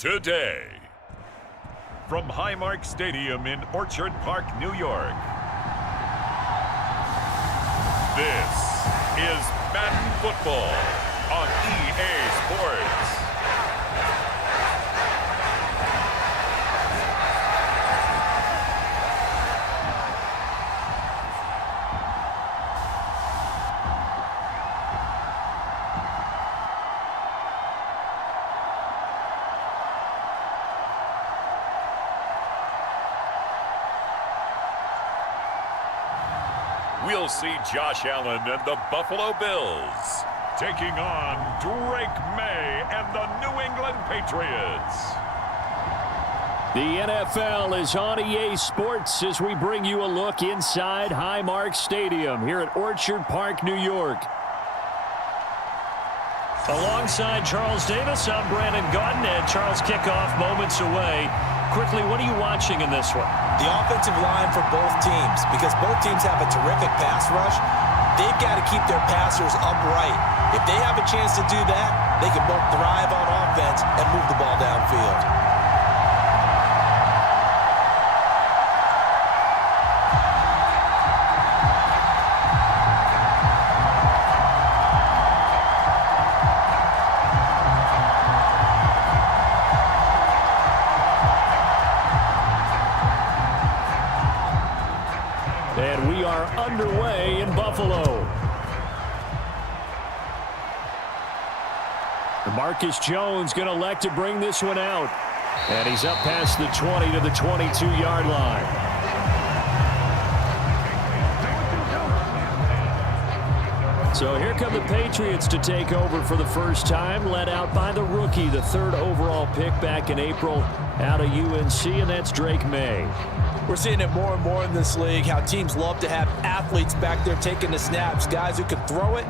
today. From Highmark Stadium in Orchard Park, New York, this is Madden Football on EA Sports. We'll see Josh Allen and the Buffalo Bills taking on Drake May and the New England Patriots. The NFL is on EA Sports as we bring you a look inside Highmark Stadium here at Orchard Park, New York. Alongside Charles Davis, I'm Brandon Gaudin, and Charles, kickoff moments away. Quickly, what are you watching in this one? The offensive line for both teams, because both teams have a terrific pass rush. They've got to keep their passers upright. If they have a chance to do that, they can both thrive on offense and move the ball downfield. And we are underway in Buffalo. Marcus Jones going to elect to bring this one out. And he's up past the 20 to the 22-yard line. So here come the Patriots to take over for the first time, led out by the rookie, the third overall pick back in April out of UNC, and that's Drake May. We're seeing it more and more in this league, how teams love to have athletes back there taking the snaps, guys who can throw it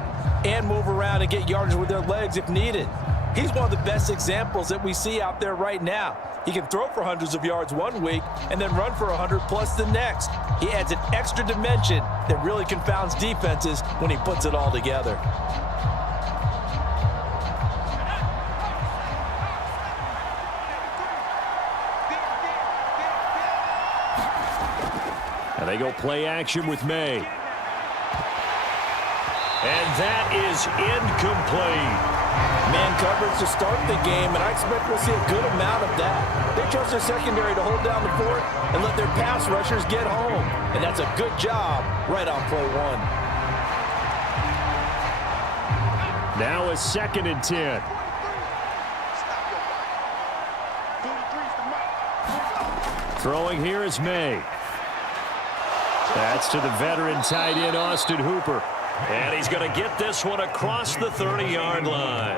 and move around and get yardage with their legs if needed. He's one of the best examples that we see out there right now. He can throw for hundreds of yards one week and then run for 100 plus the next. He adds an extra dimension that really confounds defenses when he puts it all together. And they go play action with May. And that is incomplete. Man coverage to start the game, and I expect we'll see a good amount of that. They trust their secondary to hold down the fort and let their pass rushers get home. And that's a good job right on play one. Now a 2nd and 10. Throwing here is May. That's to the veteran tight end, Austin Hooper. And he's going to get this one across the 30-yard line.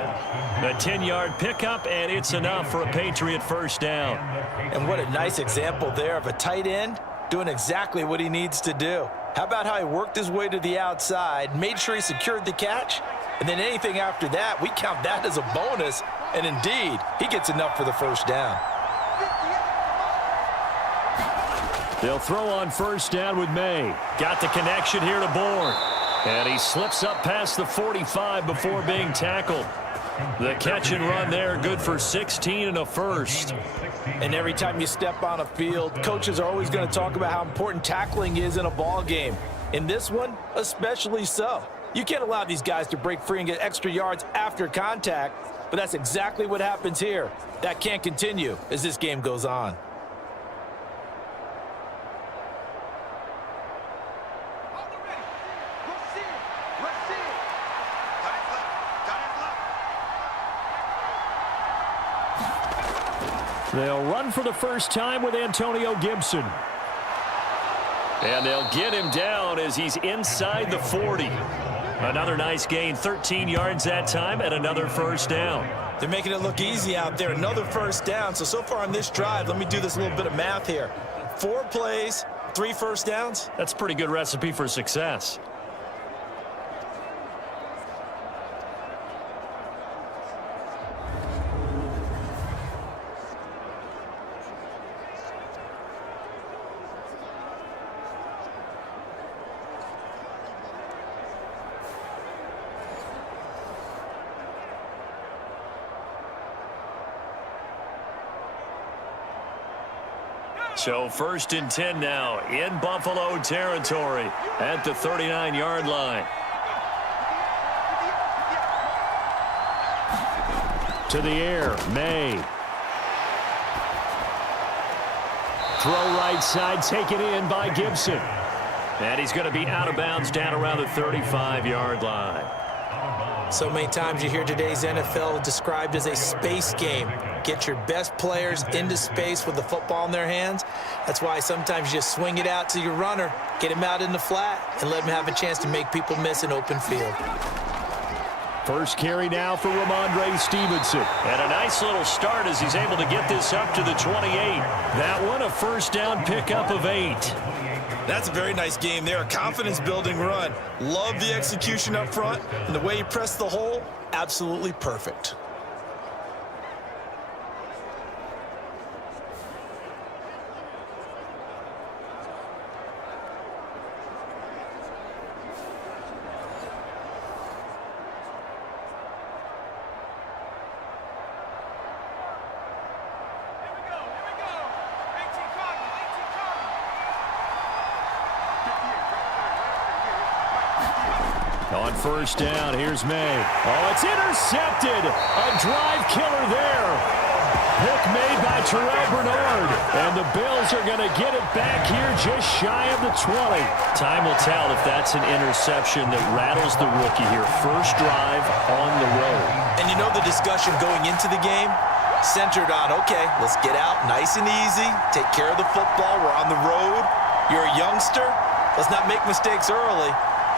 A 10-yard pickup, and it's enough for a Patriot first down. And what a nice example there of a tight end doing exactly what he needs to do. How about how he worked his way to the outside, made sure he secured the catch, and then anything after that, we count that as a bonus. And indeed, he gets enough for the first down. They'll throw on first down with May. Got the connection here to Bourne. And he slips up past the 45 before being tackled. The catch and run there, good for 16 and a first. And every time you step on a field, coaches are always going to talk about how important tackling is in a ball game. In this one, especially so. You can't allow these guys to break free and get extra yards after contact, but that's exactly what happens here. That can't continue as this game goes on. They'll run for the first time with Antonio Gibson. And they'll get him down as he's inside the 40. Another nice gain, 13 yards that time, and another first down. They're making it look easy out there. Another first down. So far on this drive, let me do this little bit of math here. 4 plays, 3 first downs. That's a pretty good recipe for success. So 1st and 10 now in Buffalo territory at the 39-yard line. To the air, May. Throw right side, taken in by Gibson. And he's going to be out of bounds down around the 35-yard line. So many times you hear today's NFL described as a space game. Get your best players into space with the football in their hands. That's why sometimes you just swing it out to your runner, get him out in the flat, and let him have a chance to make people miss an open field. First carry now for Ramondre Stevenson. And a nice little start as he's able to get this up to the 28. That one a first down pickup of 8. That's a very nice game there. A confidence-building run. Love the execution up front. And the way he pressed the hole, absolutely perfect. On first down, here's May. Oh, it's intercepted. A drive killer there. Pick made by Terrell Bernard. And the Bills are going to get it back here just shy of the 20. Time will tell if that's an interception that rattles the rookie here. First drive on the road. And you know the discussion going into the game? Centered on, okay, let's get out nice and easy. Take care of the football. We're on the road. You're a youngster. Let's not make mistakes early.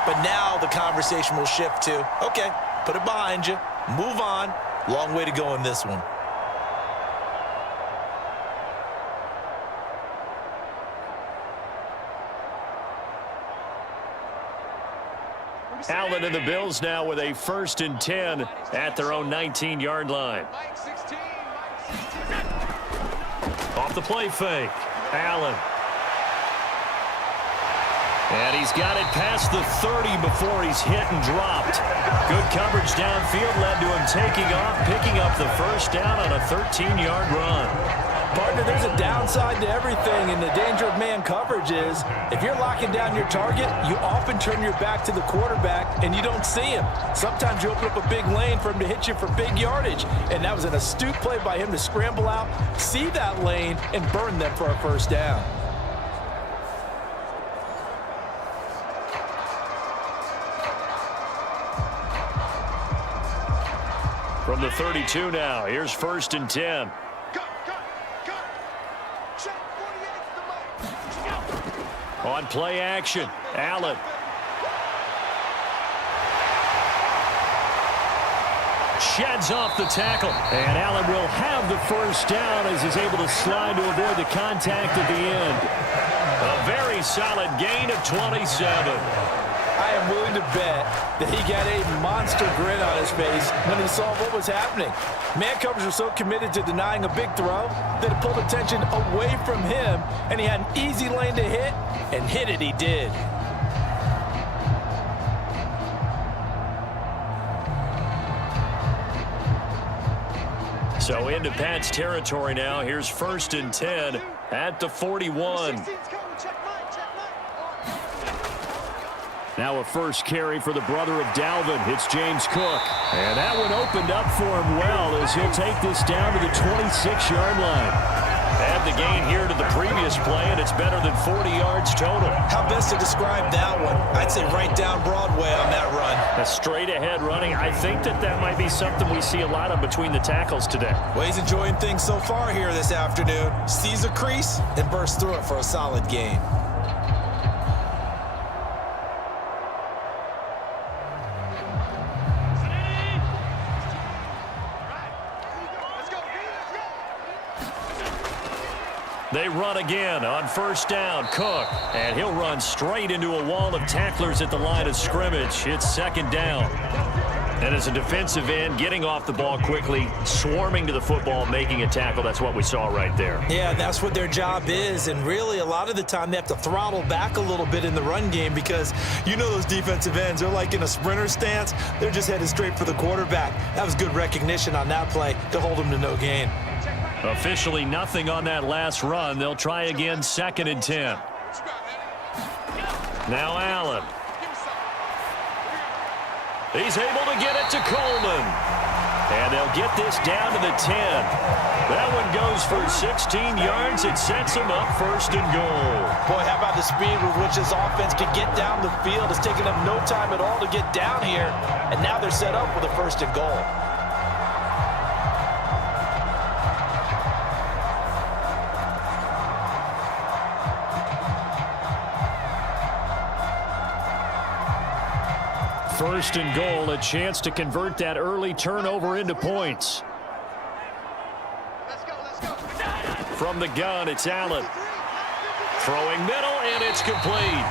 But now the conversation will shift to, okay, put it behind you, move on. Long way to go in this one. Allen and the Bills now with a 1st and 10 at their own 19-yard line. Off the play fake, Allen. And he's got it past the 30 before he's hit and dropped. Good coverage downfield led to him taking off, picking up the first down on a 13-yard run. Partner, there's a downside to everything, and the danger of man coverage is if you're locking down your target, you often turn your back to the quarterback and you don't see him. Sometimes you open up a big lane for him to hit you for big yardage, and that was an astute play by him to scramble out, see that lane, and burn them for a first down. From the 32 now, here's 1st and 10. On play action, Allen. Sheds off the tackle. And Allen will have the first down as he's able to slide to avoid the contact at the end. A very solid gain of 27. I am willing to bet that he got a monster grin on his face when he saw what was happening. Man coverage was so committed to denying a big throw that it pulled attention away from him, and he had an easy lane to hit, and hit it he did. So into Pat's territory now. Here's 1st and 10 at the 41. Now a first carry for the brother of Dalvin. It's James Cook. And that one opened up for him well as he'll take this down to the 26-yard line. Add the gain here to the previous play, and it's better than 40 yards total. How best to describe that one? I'd say right down Broadway on that run. A straight-ahead running. I think that might be something we see a lot of between the tackles today. Well, he's enjoying things so far here this afternoon. Sees a crease and bursts through it for a solid gain. They run again on first down. Cook, and he'll run straight into a wall of tacklers at the line of scrimmage. It's 2nd down. And as a defensive end, getting off the ball quickly, swarming to the football, making a tackle, that's what we saw right there. Yeah, that's what their job is, and really a lot of the time they have to throttle back a little bit in the run game because you know those defensive ends, they're like in a sprinter stance. They're just headed straight for the quarterback. That was good recognition on that play to hold him to no gain. Officially nothing on that last run. They'll try again, 2nd and 10. Now Allen. He's able to get it to Coleman. And they'll get this down to the 10. That one goes for 16 yards. It sets them up 1st and goal. Boy, how about the speed with which this offense can get down the field? It's taken them no time at all to get down here. And now they're set up with a 1st and goal. First and goal, a chance to convert that early turnover into points. From the gun, it's Allen. Throwing middle, and it's complete.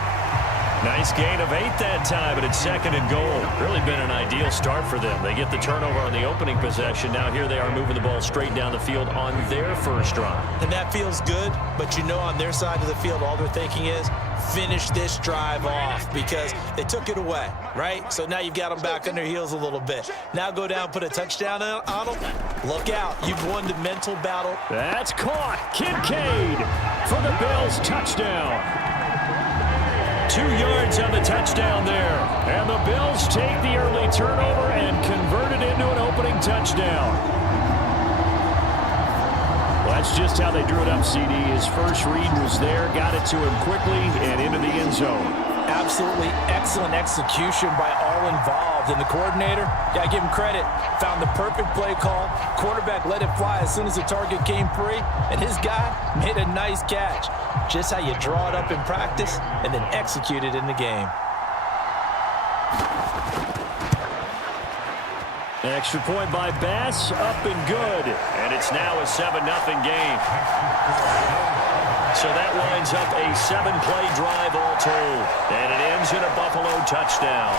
Nice gain of 8 that time, but it's 2nd and goal. Really been an ideal start for them. They get the turnover on the opening possession. Now here they are moving the ball straight down the field on their first drive. And that feels good, but you know on their side of the field, all they're thinking is, finish this drive off because they took it away, right? So now you've got them back on their heels a little bit. Now go down, put a touchdown on them. Look out. You've won the mental battle. That's caught. Kincaid for the Bills touchdown. 2 yards on the touchdown there. And the Bills take the early turnover and convert it into an opening touchdown. Well, that's just how they drew it up, CD. His first read was there, got it to him quickly, and into the end zone. Absolutely excellent execution by all involved. And the coordinator, got to give him credit, found the perfect play call. Quarterback let it fly as soon as the target came free, and his guy made a nice catch. Just how you draw it up in practice and then execute it in the game. Extra point by Bass, up and good. And it's now a 7-0 game. So that winds up a 7-play drive all told. And it ends in a Buffalo touchdown.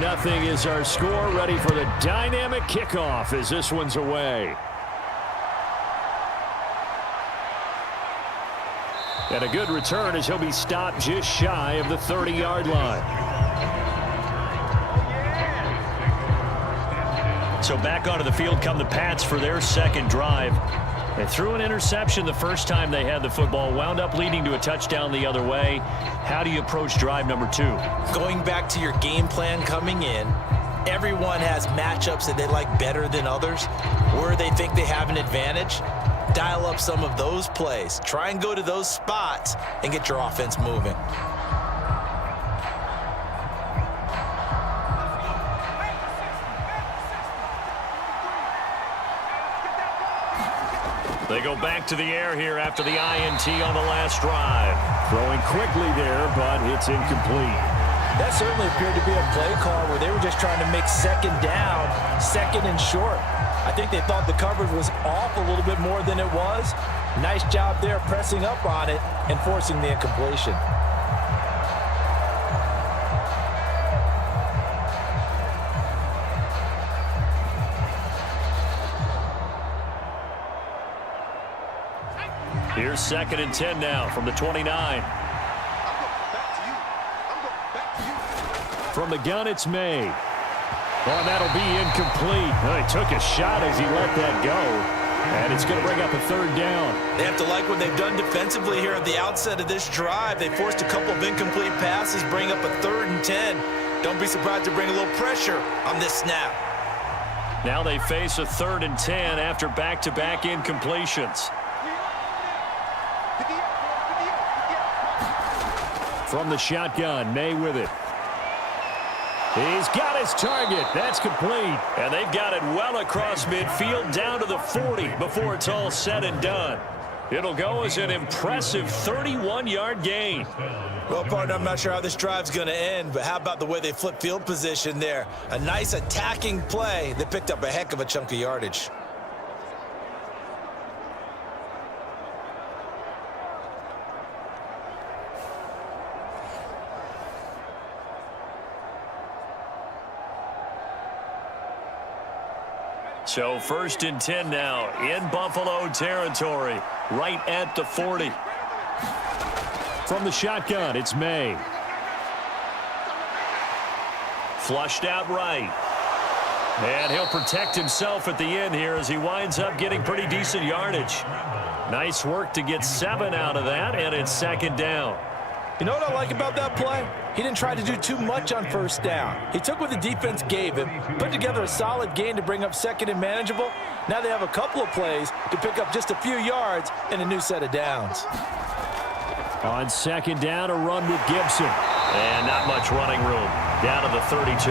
Nothing is our score, ready for the dynamic kickoff as this one's away. And a good return as he'll be stopped just shy of the 30-yard line. So back onto the field come the Pats for their second drive. They threw an interception the first time they had the football, wound up leading to a touchdown the other way. How do you approach drive number 2? Going back to your game plan coming in, everyone has matchups that they like better than others, where they think they have an advantage. Dial up some of those plays. Try and go to those spots and get your offense moving. They go back to the air here after the INT on the last drive. Throwing quickly there, but it's incomplete. That certainly appeared to be a play call where they were just trying to make second down, 2nd and short. I think they thought the coverage was off a little bit more than it was. Nice job there pressing up on it and forcing the incompletion. Here's 2nd and 10 now from the 29. From the gun, it's May. Oh, and that'll be incomplete. Oh, he took a shot as he let that go. And it's going to bring up a 3rd down. They have to like what they've done defensively here at the outset of this drive. They forced a couple of incomplete passes, bring up a 3rd and 10. Don't be surprised to bring a little pressure on this snap. Now they face a 3rd and 10 after back-to-back incompletions. From the shotgun, May with it. He's got his target. That's complete. And they've got it well across midfield down to the 40 before it's all said and done. It'll go as an impressive 31-yard gain. Well, partner, I'm not sure how this drive's going to end, but how about the way they flip field position there? A nice attacking play that picked up a heck of a chunk of yardage. So 1st and 10 now in Buffalo territory, right at the 40. From the shotgun, it's May. Flushed out right. And he'll protect himself at the end here as he winds up getting pretty decent yardage. Nice work to get 7 out of that, and it's 2nd down. You know what I like about that play? He didn't try to do too much on 1st down. He took what the defense gave him, put together a solid gain to bring up 2nd and manageable. Now they have a couple of plays to pick up just a few yards and a new set of downs. On 2nd down, a run with Gibson. And not much running room. Down to the 32.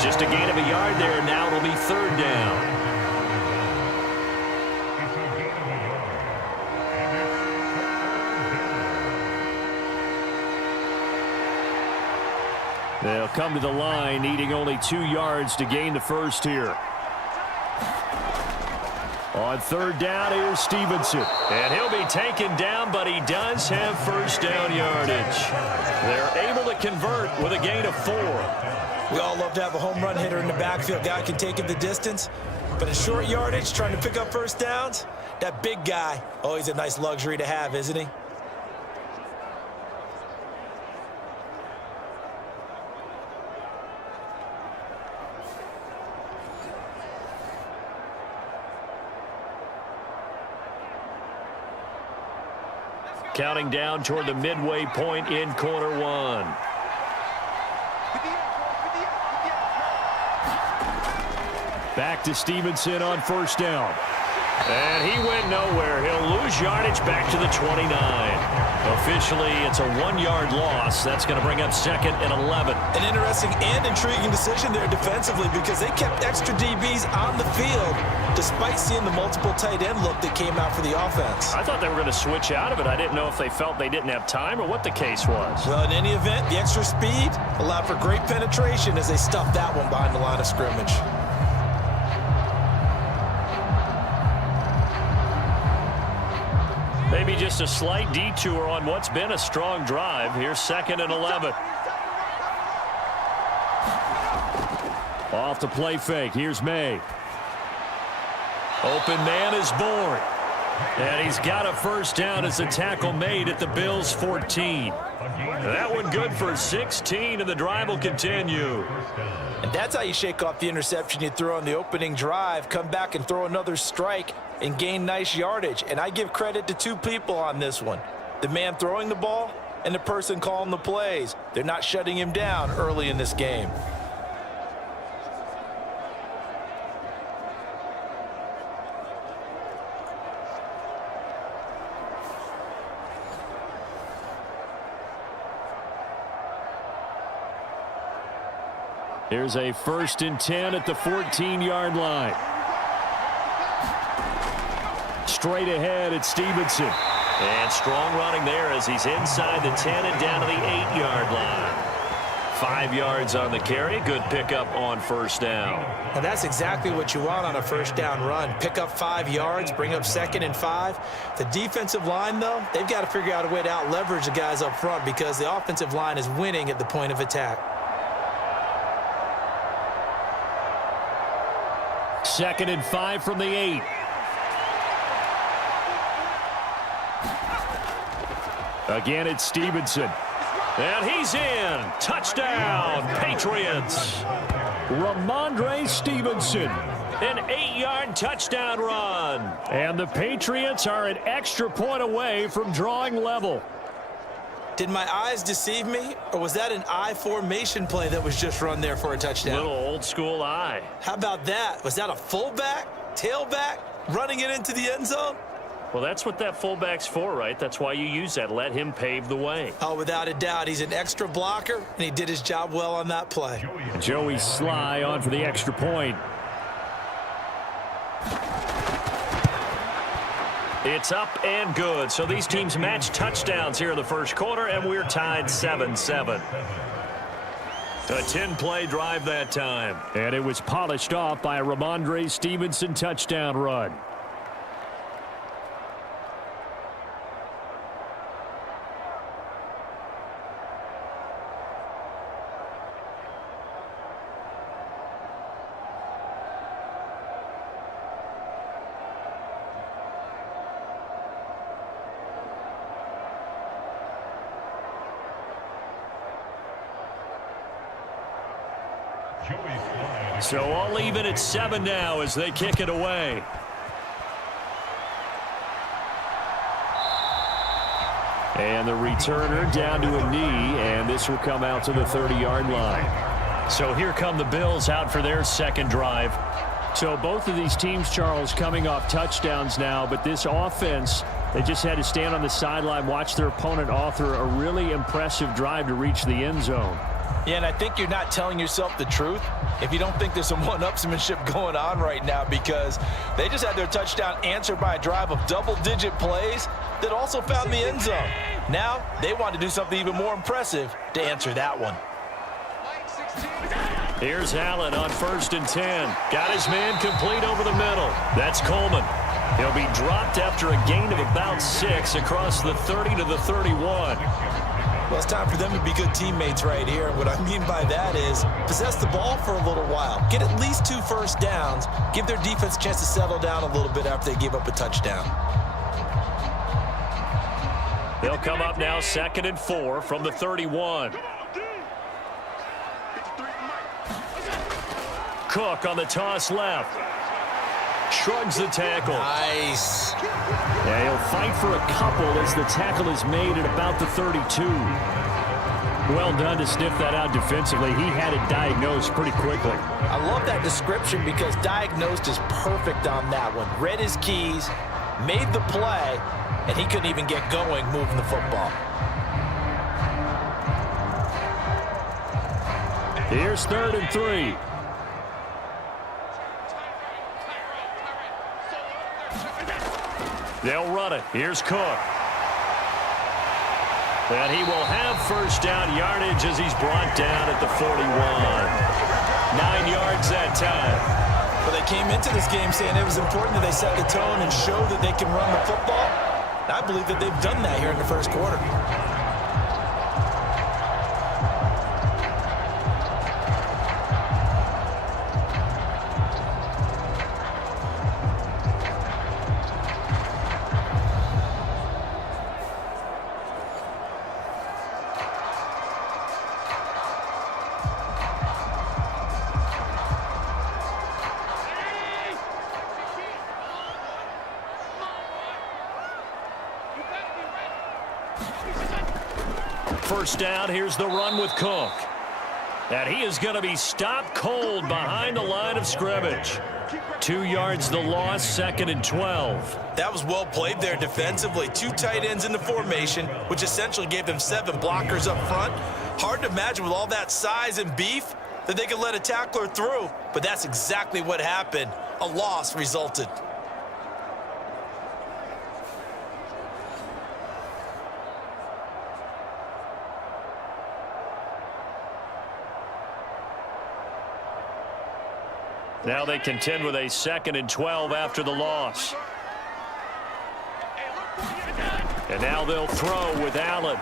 Just a gain of a yard there. Now it'll be 3rd down. They'll come to the line, needing only 2 yards to gain the first here. On 3rd down, here's Stevenson. And he'll be taken down, but he does have 1st down yardage. They're able to convert with a gain of 4. We all love to have a home run hitter in the backfield. Guy can take it the distance. But in short yardage, trying to pick up 1st downs, that big guy, always a nice luxury to have, isn't he? Counting down toward the midway point in quarter 1. Back to Stevenson on 1st down. And he went nowhere. He'll lose yardage back to the 29. Officially, it's a 1-yard loss. That's going to bring up 2nd and 11. An interesting and intriguing decision there defensively because they kept extra DBs on the field despite seeing the multiple tight end look that came out for the offense. I thought they were going to switch out of it. I didn't know if they felt they didn't have time or what the case was. Well, in any event, the extra speed allowed for great penetration as they stuffed that one behind the line of scrimmage. Maybe just a slight detour on what's been a strong drive. Here's 2nd and 11. Off the play fake. Here's May. Open man is born. And he's got a 1st down as a tackle made at the Bills' 14. That one good for 16, and the drive will continue. And that's how you shake off the interception you threw on the opening drive, come back and throw another strike and gain nice yardage. And I give credit to 2 people on this one. The man throwing the ball and the person calling the plays. They're not shutting him down early in this game. Here's a 1st and 10 at the 14-yard line. Straight ahead, it's Stevenson. And strong running there as he's inside the 10 and down to the 8-yard line. 5 yards on the carry. Good pickup on 1st down. And that's exactly what you want on a 1st down run. Pick up 5 yards, bring up 2nd and 5. The defensive line, though, they've got to figure out a way to out-leverage the guys up front because the offensive line is winning at the point of attack. 2nd and 5 from the 8. Again, it's Stevenson. And he's in. Touchdown, Patriots. Ramondre Stevenson. An 8-yard touchdown run. And the Patriots are an extra point away from drawing level. Did my eyes deceive me, or was that an I formation play that was just run there for a touchdown? Little old school eye. How about that? Was that a fullback, tailback, running it into the end zone? Well, that's what that fullback's for, right? That's why you use that. Let him pave the way. Oh, without a doubt. He's an extra blocker, and he did his job well on that play. Joey Sly on for the extra point. It's up and good. So these teams match touchdowns here in the first quarter, and we're tied 7-7. A 10-play drive that time. And it was polished off by a Ramondre Stevenson touchdown run. So all even at 7 now as they kick it away. And the returner down to a knee, and this will come out to the 30-yard line. So here come the Bills out for their second drive. So both of these teams, Charles, coming off touchdowns now, but this offense, they just had to stand on the sideline, watch their opponent author a really impressive drive to reach the end zone. Yeah, and I think you're not telling yourself the truth if you don't think there's some one-upsmanship going on right now, because they just had their touchdown answered by a drive of double-digit plays that also found the end zone. Now they want to do something even more impressive to answer that one. Here's Allen on 1st and 10. Got his man complete over the middle. That's Coleman. He'll be dropped after a gain of about 6 across the 30 to the 31. Well, it's time for them to be good teammates right here. And what I mean by that is possess the ball for a little while. Get at least 2 first downs. Give their defense a chance to settle down a little bit after they give up a touchdown. They'll come up now 2nd and 4 from the 31. Cook on the toss left. Shrugs the tackle. Nice. Yeah, he'll fight for a couple as the tackle is made at about the 32. Well done to sniff that out defensively. He had it diagnosed pretty quickly. I love that description because diagnosed is perfect on that one. Read his keys, made the play, and he couldn't even get going moving the football. Here's 3rd and 3. They'll run it. Here's Cook. And he will have first down yardage as he's brought down at the 41. 9 yards that time. Well, they came into this game saying it was important that they set the tone and show that they can run the football. I believe that they've done that here in the first quarter. First down, here's the run with Cook. And he is going to be stopped cold behind the line of scrimmage. 2 yards the loss, 2nd and 12. That was well played there defensively. 2 tight ends in the formation, which essentially gave them 7 blockers up front. Hard to imagine with all that size and beef that they could let a tackler through, but that's exactly what happened. A loss resulted. Now they contend with a 2nd and 12 after the loss. And now they'll throw with Allen.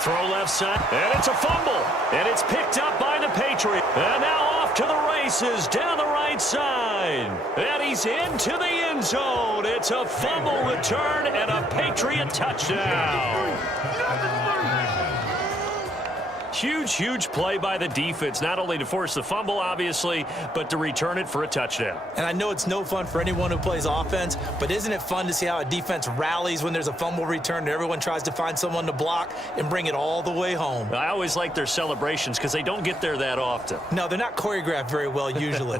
Throw left side, and it's a fumble. And it's picked up by the Patriots. And now off to the races down the right side. And he's into the end zone. It's a fumble return and a Patriot touchdown. Huge, huge play by the defense, not only to force the fumble, obviously, but to return it for a touchdown. And I know it's no fun for anyone who plays offense, but isn't it fun to see how a defense rallies when there's a fumble return and everyone tries to find someone to block and bring it all the way home? I always like their celebrations because they don't get there that often. No, they're not choreographed very well usually.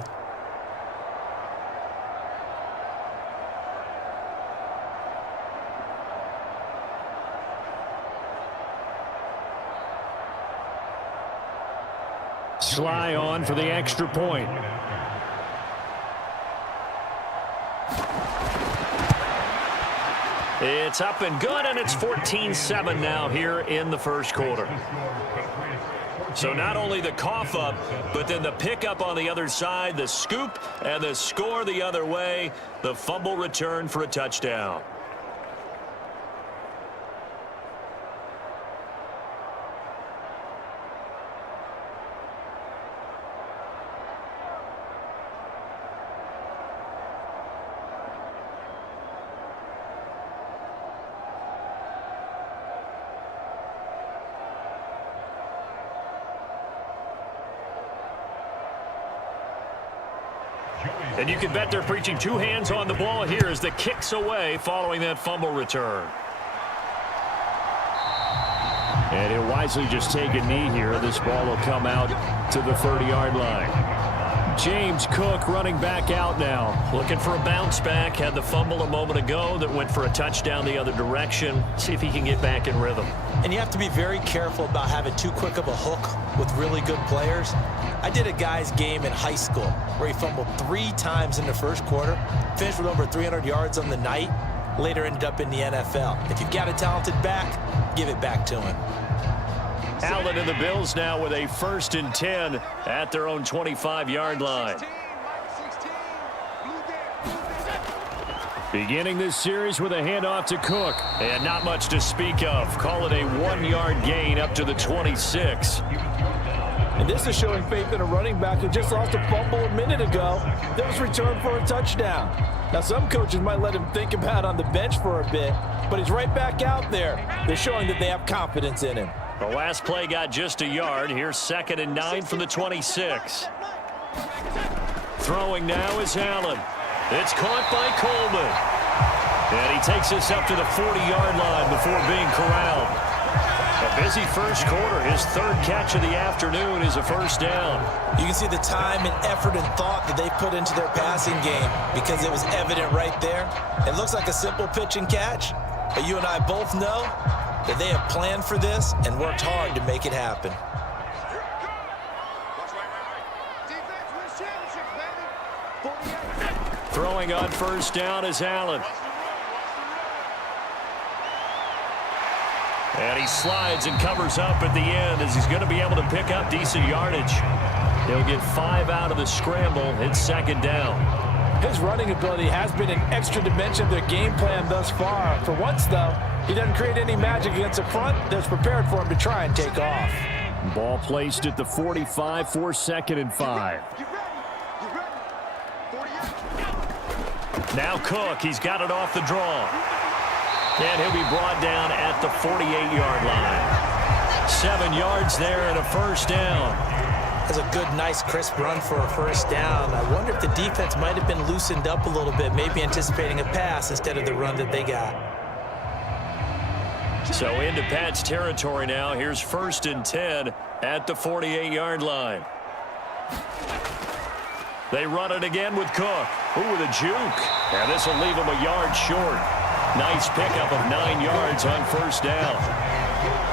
Sly on for the extra point. It's up and good, and it's 14-7 now here in the first quarter. So not only the cough up, but then the pickup on the other side, the scoop, and the score the other way. The fumble return for a touchdown. And you can bet they're preaching two hands on the ball here as the kick's away following that fumble return. And he'll wisely just take a knee here. This ball will come out to the 30-yard line. James Cook running back out now. Looking for a bounce back. Had the fumble a moment ago that went for a touchdown the other direction. See if he can get back in rhythm. And you have to be very careful about having too quick of a hook with really good players. I did a guy's game in high school where he fumbled 3 times in the first quarter, finished with over 300 yards on the night, later ended up in the NFL. If you've got a talented back, give it back to him. Allen and the Bills now with a 1st and 10 at their own 25-yard line. Beginning this series with a handoff to Cook. And not much to speak of. Call it a 1-yard gain up to the 26. And this is showing faith in a running back who just lost a fumble a minute ago that was returned for a touchdown. Now, some coaches might let him think about on the bench for a bit, but he's right back out there. They're showing that they have confidence in him. The last play got just a yard. Here's 2nd and 9 from the 26. Throwing now is Allen. It's caught by Coleman. And he takes this up to the 40-yard line before being corralled. A busy first quarter. His 3rd catch of the afternoon is a 1st down. You can see the time and effort and thought that they put into their passing game because it was evident right there. It looks like a simple pitch and catch, but you and I both know that they have planned for this and worked hard to make it happen. Throwing on 1st down is Allen. And he slides and covers up at the end as he's going to be able to pick up decent yardage. He'll get 5 out of the scramble. It's 2nd down. His running ability has been an extra dimension of their game plan thus far. For once, though, he doesn't create any magic against the front that's prepared for him to try and take off. Ball placed at the 45 for 2nd and 5. Now Cook, he's got it off the draw. And he'll be brought down at the 48-yard line. 7 yards there and a 1st down. That's a good, nice, crisp run for a 1st down. I wonder if the defense might have been loosened up a little bit, maybe anticipating a pass instead of the run that they got. So into Pat's territory now. Here's 1st and 10 at the 48-yard line. They run it again with Cook. Ooh, with a juke. And this will leave him a yard short. Nice pickup of 9 yards on 1st down.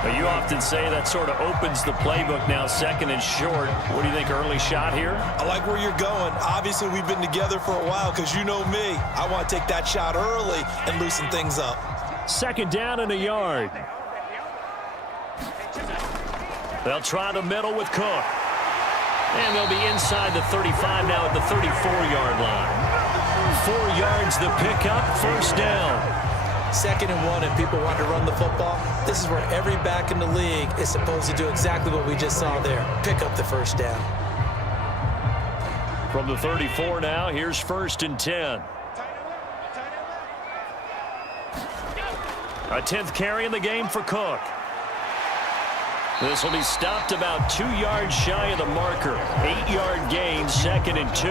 But you often say that sort of opens the playbook now, 2nd and short. What do you think, early shot here? I like where you're going. Obviously, we've been together for a while because you know me. I want to take that shot early and loosen things up. 2nd down and a yard. They'll try the middle with Cook. And they'll be inside the 35 now at the 34-yard line. 4 yards the pickup, 1st down. 2nd and 1 and people want to run the football. This is where every back in the league is supposed to do exactly what we just saw there. Pick up the 1st down. From the 34 now, here's 1st and 10. A 10th carry in the game for Cook. This will be stopped about 2 yards shy of the marker. 8-yard gain, 2nd and 2.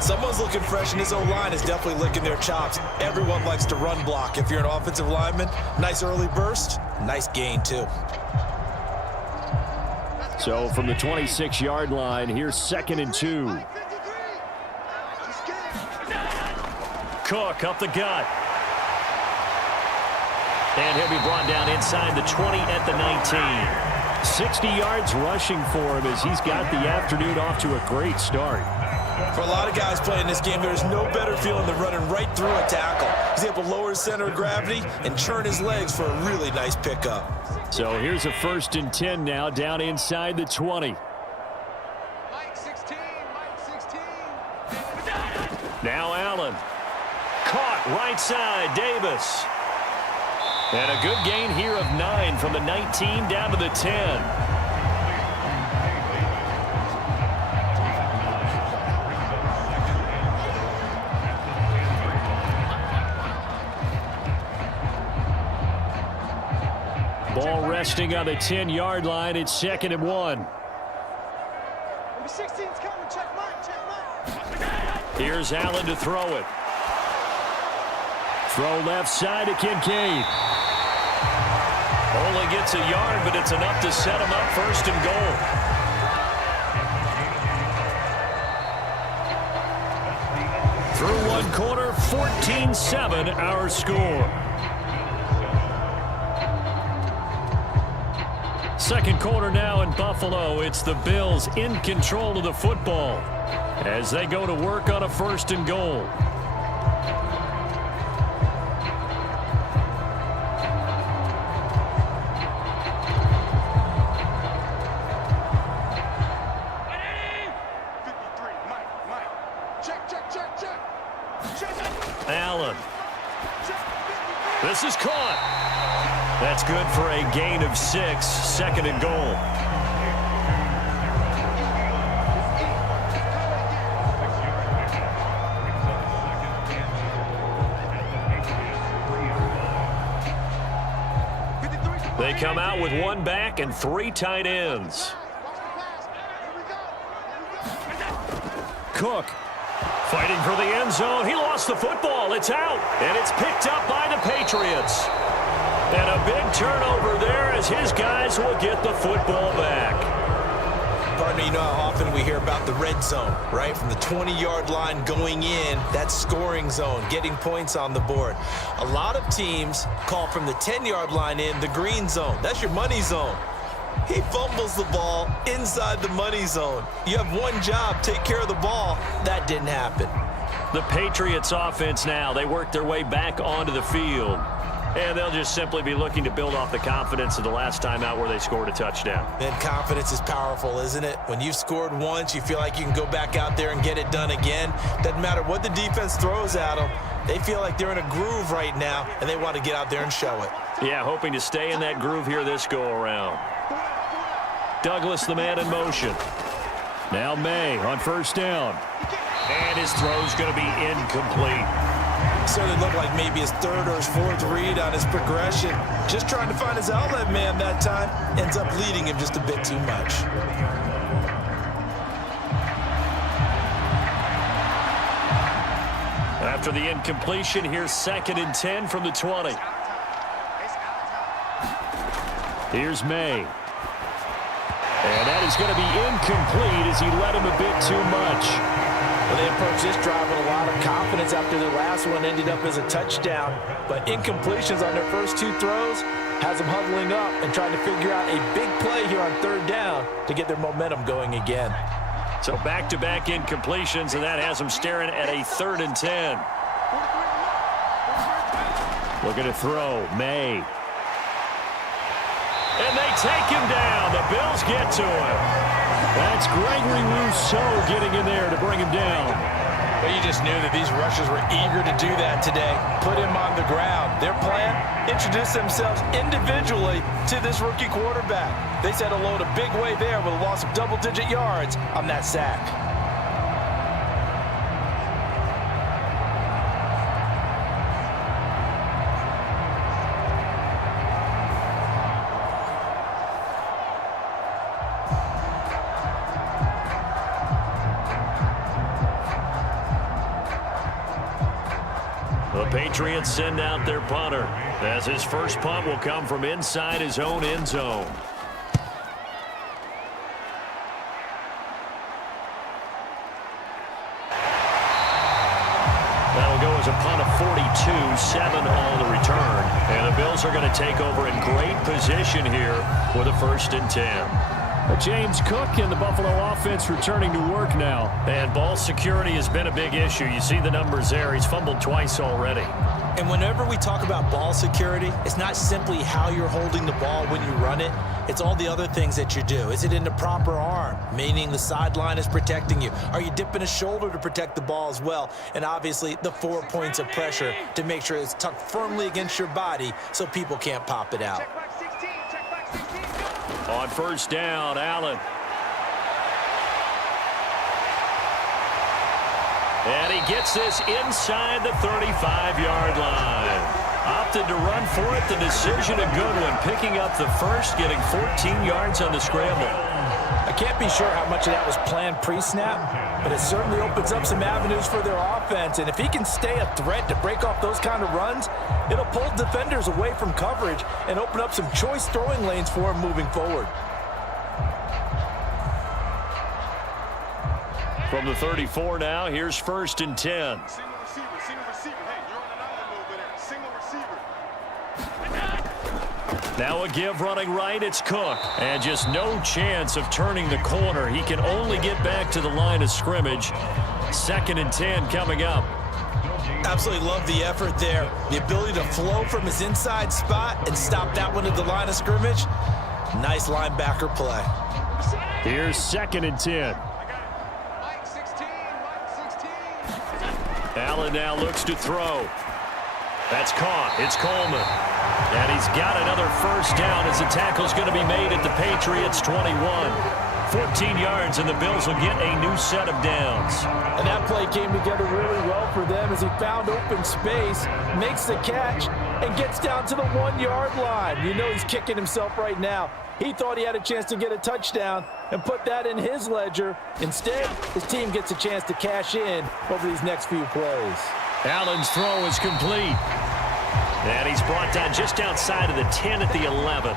Someone's looking fresh, and his O-line is definitely licking their chops. Everyone likes to run block. If you're an offensive lineman, nice early burst, nice gain too. So from the 26-yard line, here's 2nd and 2. Cook up the gut. And he'll be brought down inside the 20 at the 19. 60 yards rushing for him as he's got the afternoon off to a great start. For a lot of guys playing this game, there's no better feeling than running right through a tackle. He's able to lower his center of gravity and churn his legs for a really nice pickup. So here's a 1st and 10 now down inside the 20. Now Allen. Caught right side, Davis. And a good gain here of 9 from the 19 down to the 10. Ball resting on the 10-yard line. It's 2nd and 1. Here's Allen to throw it. Throw left side to Kincaid. Only gets a yard, but it's enough to set him up first and goal. Through one quarter, 14-7 our score. Second quarter now in Buffalo. It's the Bills in control of the football as they go to work on a first and goal. Allen. This is caught. That's good for a gain of 6, second and goal. They come out with one back and 3 tight ends. Cook fighting for the end zone. He lost the football. It's out, and it's picked up by the Patriots. And a big turnover there as his guys will get the football back. Partner, you know how often we hear about the red zone, right? From the 20-yard line going in, that scoring zone, getting points on the board. A lot of teams call from the 10-yard line in the green zone. That's your money zone. He fumbles the ball inside the money zone. You have one job, take care of the ball. That didn't happen. The Patriots offense now, they work their way back onto the field. And they'll just simply be looking to build off the confidence of the last time out where they scored a touchdown. And confidence is powerful, isn't it? When you've scored once, you feel like you can go back out there and get it done again. Doesn't matter what the defense throws at them. They feel like they're in a groove right now, and they want to get out there and show it. Yeah, hoping to stay in that groove here this go-around. Douglas, the man in motion. Now May on first down. And his throw's going to be incomplete. Certainly looked like maybe his third or his fourth read on his progression. Just trying to find his outlet man that time. Ends up leading him just a bit too much. After the incompletion, here's 2nd and 10 from the 20. Here's May. And that is going to be incomplete as he led him a bit too much. Well, they approached this drive with a lot of confidence after their last one ended up as a touchdown. But incompletions on their first 2 throws has them huddling up and trying to figure out a big play here on 3rd down to get their momentum going again. So back-to-back incompletions, and that has them staring at a 3rd and 10. Looking to throw, May. And they take him down. The Bills get to him. That's Gregory Rousseau getting in there to bring him down. But you just knew that these rushers were eager to do that today. Put him on the ground. Their plan, introduce themselves individually to this rookie quarterback. They said hello to Big Way there with a loss of double-digit yards on that sack. The Patriots send out their punter, as his first punt will come from inside his own end zone. That'll go as a punt of 42, 7 on the return. And the Bills are going to take over in great position here with a 1st and 10. James Cook and the Buffalo offense returning to work now. And ball security has been a big issue. You see the numbers there. He's fumbled twice already. And whenever we talk about ball security, it's not simply how you're holding the ball when you run it. It's all the other things that you do. Is it in the proper arm, meaning the sideline is protecting you? Are you dipping a shoulder to protect the ball as well? And obviously the 4 points of pressure to make sure it's tucked firmly against your body so people can't pop it out. On first down, Allen. And he gets this inside the 35-yard line. Opted to run for it. The decision a good one. Picking up the first, getting 14 yards on the scramble. I can't be sure how much of that was planned pre-snap, but it certainly opens up some avenues for their offense. And if he can stay a threat to break off those kind of runs, it'll pull defenders away from coverage and open up some choice throwing lanes for him moving forward. From the 34 now, here's 1st and 10. Single receiver. Hey, you're on an island over there. Single receiver. Now a give running right, it's Cook. And just no chance of turning the corner. He can only get back to the line of scrimmage. 2nd and 10 coming up. Absolutely love the effort there. The ability to flow from his inside spot and stop that one at the line of scrimmage. Nice linebacker play. Here's 2nd and 10. Allen now looks to throw. That's caught. It's Coleman. And he's got another first down as the tackle's going to be made at the Patriots' 21. 14 yards, and the Bills will get a new set of downs. And that play came together really well for them as he found open space, makes the catch, and gets down to the 1-yard line. You know he's kicking himself right now. He thought he had a chance to get a touchdown and put that in his ledger. Instead, his team gets a chance to cash in over these next few plays. Allen's throw is complete. And he's brought down just outside of the 10 at the 11.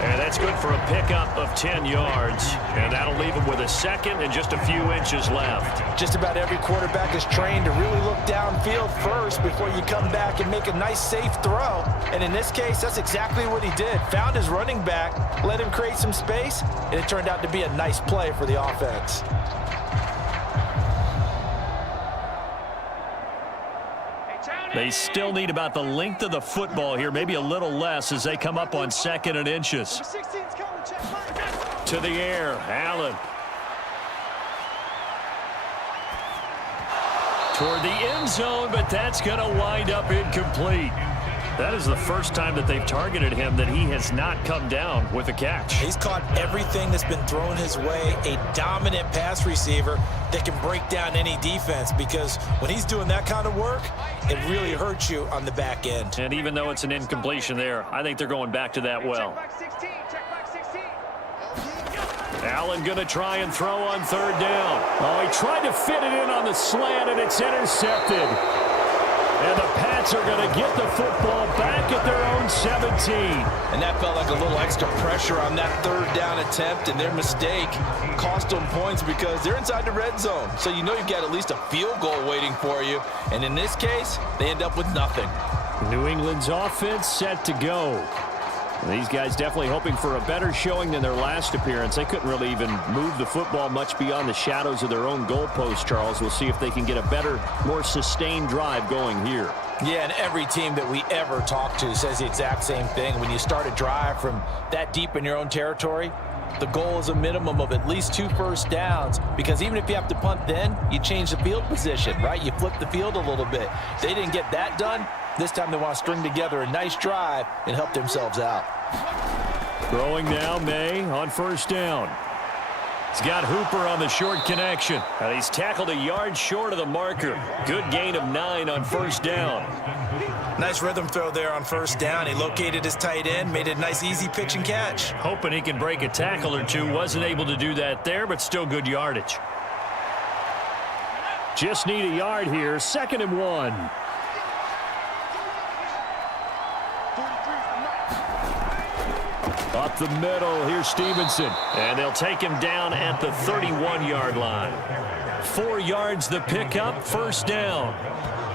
And that's good for a pickup of 10 yards. And that'll leave him with a second and just a few inches left. Just about every quarterback is trained to really look downfield first before you come back and make a nice, safe throw. And in this case, that's exactly what he did. Found his running back, let him create some space, and it turned out to be a nice play for the offense. They still need about the length of the football here, maybe a little less as they come up on 2nd and inches. To the air, Allen. Toward the end zone, but that's going to wind up incomplete. That is the first time that they've targeted him that he has not come down with a catch. He's caught everything that's been thrown his way, a dominant pass receiver that can break down any defense, because when he's doing that kind of work, it really hurts you on the back end. And even though it's an incompletion there, I think they're going back to that well. Allen going to try and throw on 3rd down. Oh, he tried to fit it in on the slant, and it's intercepted. And the Pats are going to get the football back at their own 17. And that felt like a little extra pressure on that 3rd down attempt, and their mistake cost them points because they're inside the red zone. So you know you've got at least a field goal waiting for you. And in this case, they end up with nothing. New England's offense set to go. These guys definitely hoping for a better showing than their last appearance. They couldn't really even move the football much beyond the shadows of their own goalpost, Charles. We'll see if they can get a better, more sustained drive going here. Yeah, and every team that we ever talk to says the exact same thing. When you start a drive from that deep in your own territory, the goal is a minimum of at least 2 first downs, because even if you have to punt then, you change the field position, right? You flip the field a little bit. They didn't get that done. This time they want to string together a nice drive and help themselves out. Throwing now, May on 1st down. He's got Hooper on the short connection. And he's tackled a yard short of the marker. Good gain of 9 on 1st down. Nice rhythm throw there on 1st down. He located his tight end, made it a nice easy pitch and catch. Hoping he can break a tackle or two. Wasn't able to do that there, but still good yardage. Just need a yard here. 2nd and 1. Up the middle, here's Stevenson. And they'll take him down at the 31-yard line. 4 yards the pickup, 1st down.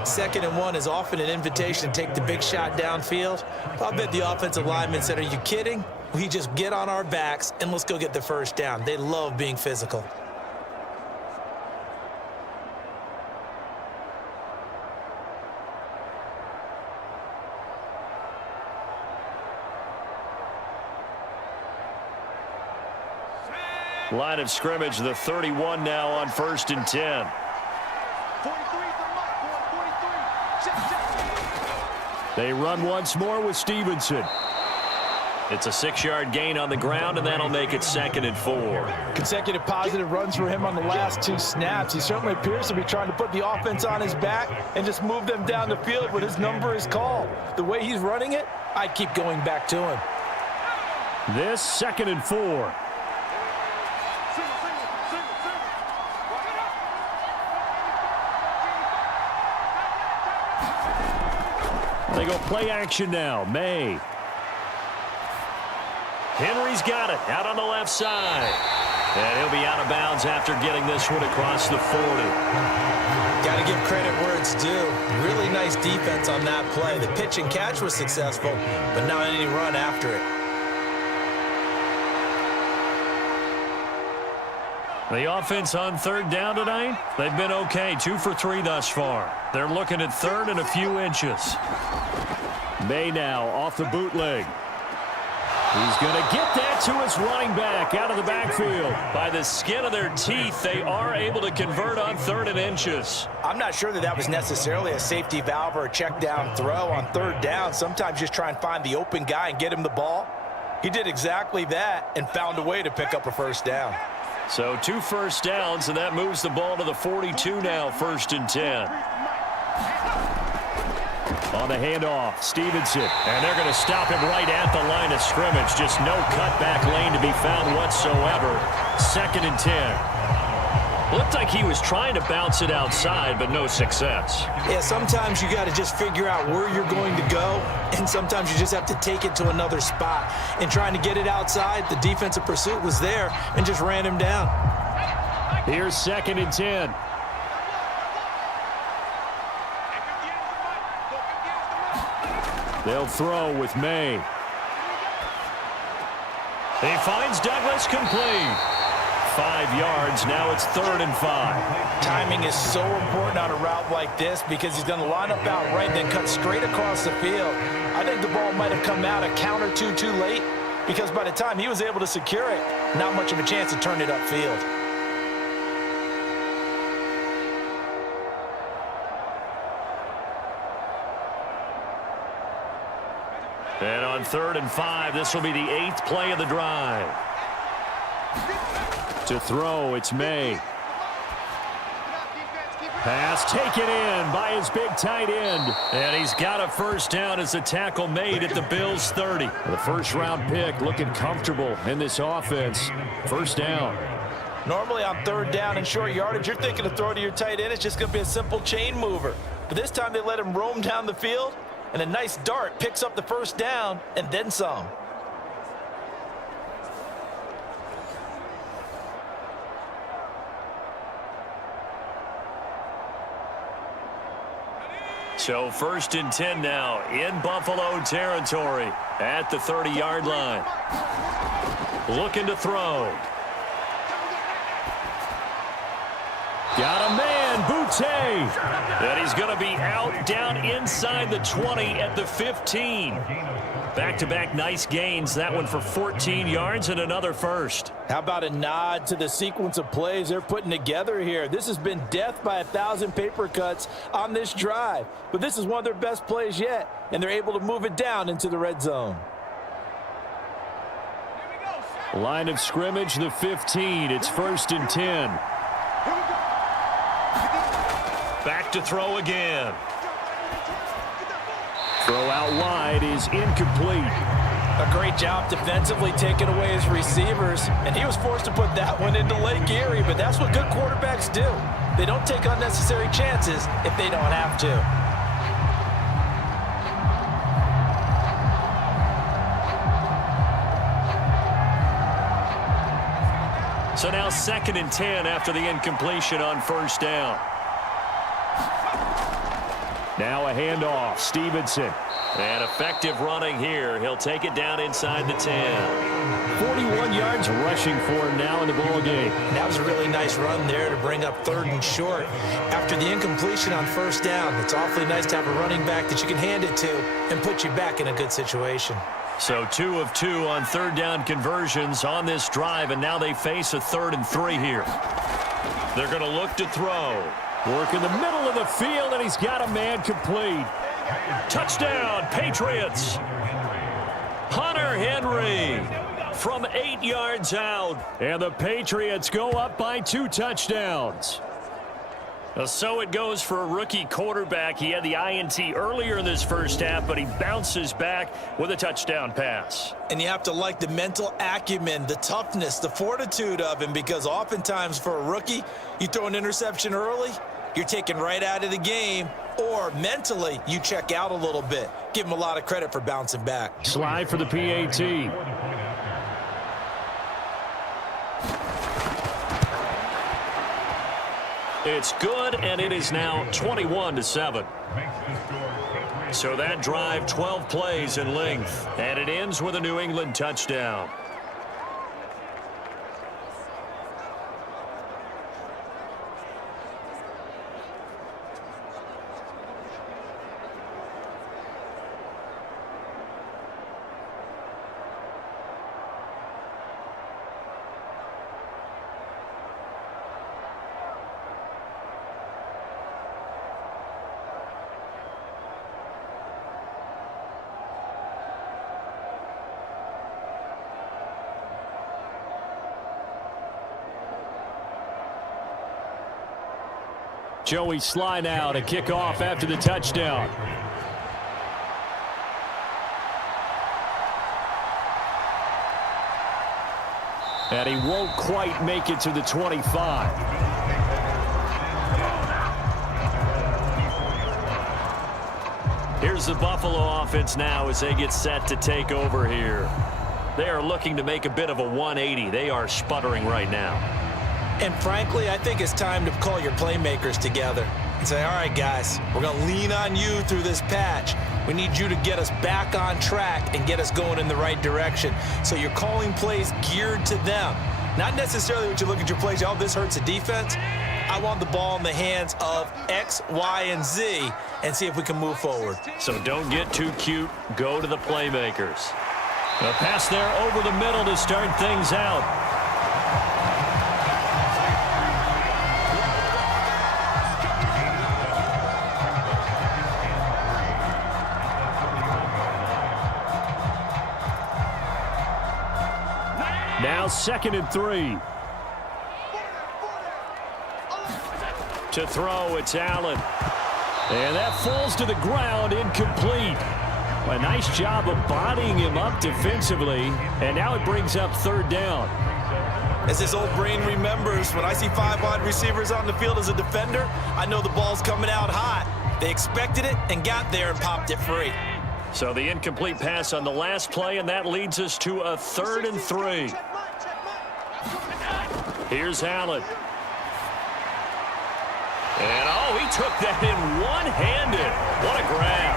2nd and 1 is often an invitation to take the big shot downfield. I bet the offensive linemen said, are you kidding? We just get on our backs and let's go get the 1st down. They love being physical. Line of scrimmage, the 31 now on 1st and 10. They run once more with Stevenson. It's a 6-yard gain on the ground, and that'll make it 2nd and 4. Consecutive positive runs for him on the last 2 snaps. He certainly appears to be trying to put the offense on his back and just move them down the field when his number is called. The way he's running it, I'd keep going back to him. This 2nd and 4. They go play action now. May. Henry's got it out on the left side. And he'll be out of bounds after getting this one across the 40. Got to give credit where it's due. Really nice defense on that play. The pitch and catch was successful, but not any run after it. The offense on third down tonight, they've been okay. 2 for 3 thus far. They're looking at third and a few inches. May now off the bootleg. He's going to get that to his running back out of the backfield. By the skin of their teeth, they are able to convert on third and inches. I'm not sure that was necessarily a safety valve or a check down throw on third down. Sometimes just try and find the open guy and get him the ball. He did exactly that and found a way to pick up a first down. So 2 first downs, and that moves the ball to the 42 now, 1st and 10. On the handoff, Stevenson, and they're going to stop him right at the line of scrimmage. Just no cutback lane to be found whatsoever. 2nd and 10. Looked like he was trying to bounce it outside, but no success. Yeah, sometimes you got to just figure out where you're going to go, and sometimes you just have to take it to another spot. And trying to get it outside, the defensive pursuit was there and just ran him down. Here's 2nd and 10. They'll throw with May. He finds Douglas complete. 5 yards. Now it's 3rd and 5. Timing is so important on a route like this because he's going to line up out right, then cut straight across the field. I think the ball might have come out a count or two too late because by the time he was able to secure it, not much of a chance to turn it upfield. And on 3rd and 5, this will be the 8th play of the drive. To throw, it's May. Pass taken in by his big tight end. And he's got a first down as the tackle made at the Bills' 30. The first-round pick looking comfortable in this offense. First down. Normally on 3rd down and short yardage, you're thinking to throw to your tight end. It's just going to be a simple chain mover. But this time they let him roam down the field. And a nice dart picks up the first down and then some. So 1st and 10 now in Buffalo territory at the 30-yard line. Looking to throw. Got a man, Boutte. And he's going to be out down inside the 20 at the 15. Back-to-back nice gains. That one for 14 yards and another first. How about a nod to the sequence of plays they're putting together here? This has been death by 1,000 paper cuts on this drive. But this is one of their best plays yet, and they're able to move it down into the red zone. Line of scrimmage, the 15. It's 1st and 10. Back to throw again. Throw out wide is incomplete. A great job defensively taking away his receivers, and he was forced to put that one into Lake Erie, but that's what good quarterbacks do. They don't take unnecessary chances if they don't have to. So now 2nd and 10 after the incompletion on first down. Now a handoff, Stevenson. And effective running here. He'll take it down inside the 10. 41 yards rushing for him now in the ball game. That was a really nice run there to bring up 3rd and short. After the incompletion on first down, it's awfully nice to have a running back that you can hand it to and put you back in a good situation. So 2 of 2 on 3rd down conversions on this drive, and now they face a 3rd and 3 here. They're going to look to throw. Work in the middle of the field, and he's got a man complete. Touchdown, Patriots. Hunter Henry from 8 yards out. And the Patriots go up by 2 touchdowns. So it goes for a rookie quarterback. He had the INT earlier in this first half, but he bounces back with a touchdown pass. And you have to like the mental acumen, the toughness, the fortitude of him, because oftentimes for a rookie, you throw an interception early, you're taken right out of the game, or mentally you check out a little bit. Give him a lot of credit for bouncing back. Slide for the PAT. It's good, and it is now 21-7. So that drive, 12 plays in length, and it ends with a New England touchdown. Joey slide out and kick off after the touchdown. And he won't quite make it to the 25. Here's the Buffalo offense now as they get set to take over here. They are looking to make a bit of a 180. They are sputtering right now. And frankly, I think it's time to call your playmakers together and say, all right, guys, we're going to lean on you through this patch. We need you to get us back on track and get us going in the right direction. So you're calling plays geared to them. Not necessarily what you look at your plays, oh, this hurts the defense. I want the ball in the hands of X, Y, and Z and see if we can move forward. So don't get too cute. Go to the playmakers. A pass there over the middle to start things out. Now 2nd and 3. To throw, it's Allen. And that falls to the ground, incomplete. A nice job of bodying him up defensively, and now it brings up 3rd down. As this old brain remembers, when I see 5 wide receivers on the field as a defender, I know the ball's coming out hot. They expected it and got there and popped it free. So the incomplete pass on the last play, and that leads us to a 3rd and 3. Here's Allen. And, oh, he took that in one-handed. What a grab.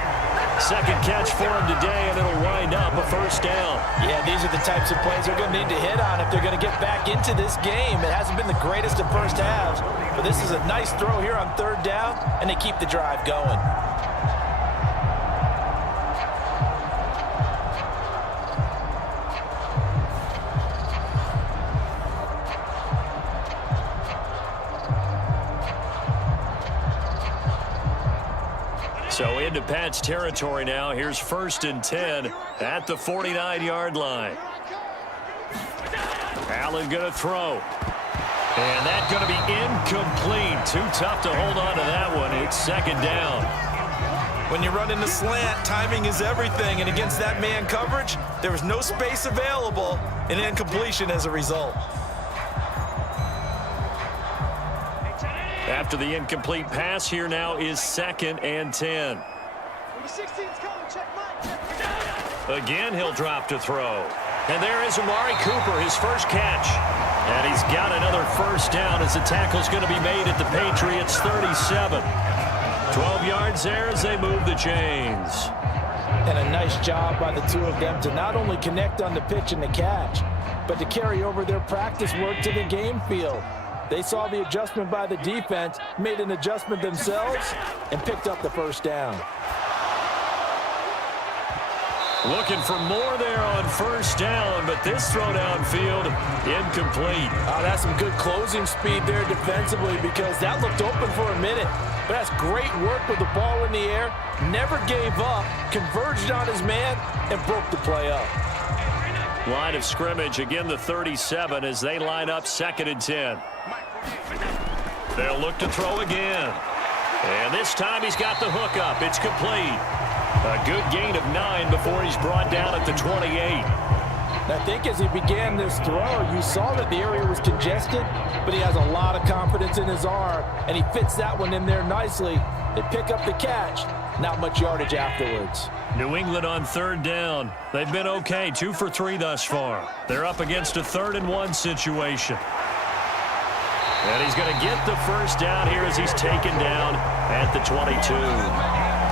2nd catch for him today, and it'll wind up a 1st down. Yeah, these are the types of plays they're going to need to hit on if they're going to get back into this game. It hasn't been the greatest of first halves, but this is a nice throw here on 3rd down, and they keep the drive going. So into Pat's territory now. Here's 1st and 10 at the 49-yard line. Allen going to throw. And that's going to be incomplete. Too tough to hold on to that one. It's 2nd down. When you run in the slant, timing is everything. And against that man coverage, there was no space available, and incompletion as a result. After the incomplete pass, here now is 2nd and 10. Again, he'll drop to throw. And there is Amari Cooper, his first catch. And he's got another 1st down as the tackle's going to be made at the Patriots 37. 12 yards there as they move the chains. And a nice job by the two of them to not only connect on the pitch and the catch, but to carry over their practice work to the game field. They saw the adjustment by the defense, made an adjustment themselves, and picked up the 1st down. Looking for more there on 1st down, but this throw downfield, incomplete. Oh, that's some good closing speed there defensively because that looked open for a minute. But that's great work with the ball in the air, never gave up, converged on his man, and broke the play up. Line of scrimmage, again the 37 as they line up 2nd and 10. They'll look to throw again. And this time he's got the hook up. It's complete. A good gain of 9 before he's brought down at the 28. I think as he began this throw, you saw that the area was congested, but he has a lot of confidence in his arm, and he fits that one in there nicely. They pick up the catch. Not much yardage afterwards. New England on third down. They've been okay, 2 for 3 thus far. They're up against a 3rd-and-1 situation. And he's going to get the first down here as he's taken down at the 22.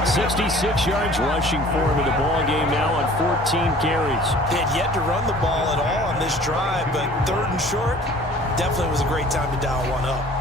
66 yards rushing for him in the ball game now on 14 carries. He had yet to run the ball at all on this drive, but 3rd and short definitely was a great time to dial one up.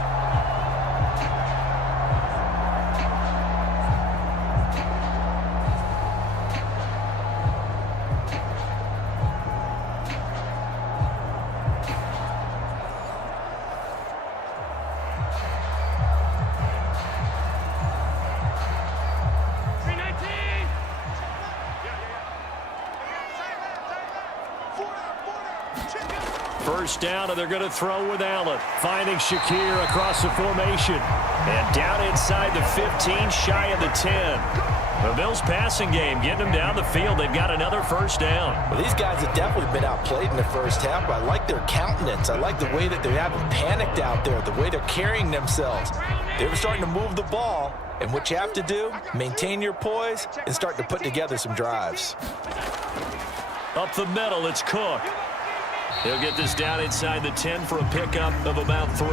First down, and they're going to throw with Allen. Finding Shakir across the formation. And down inside the 15, shy of the 10. The Bills passing game, getting them down the field. They've got another first down. Well, these guys have definitely been outplayed in the first half, but I like their countenance. I like the way that they haven't panicked out there, the way they're carrying themselves. They were starting to move the ball, and what you have to do, maintain your poise and start to put together some drives. Up the middle, it's Cook. He'll get this down inside the 10 for a pickup of about 3.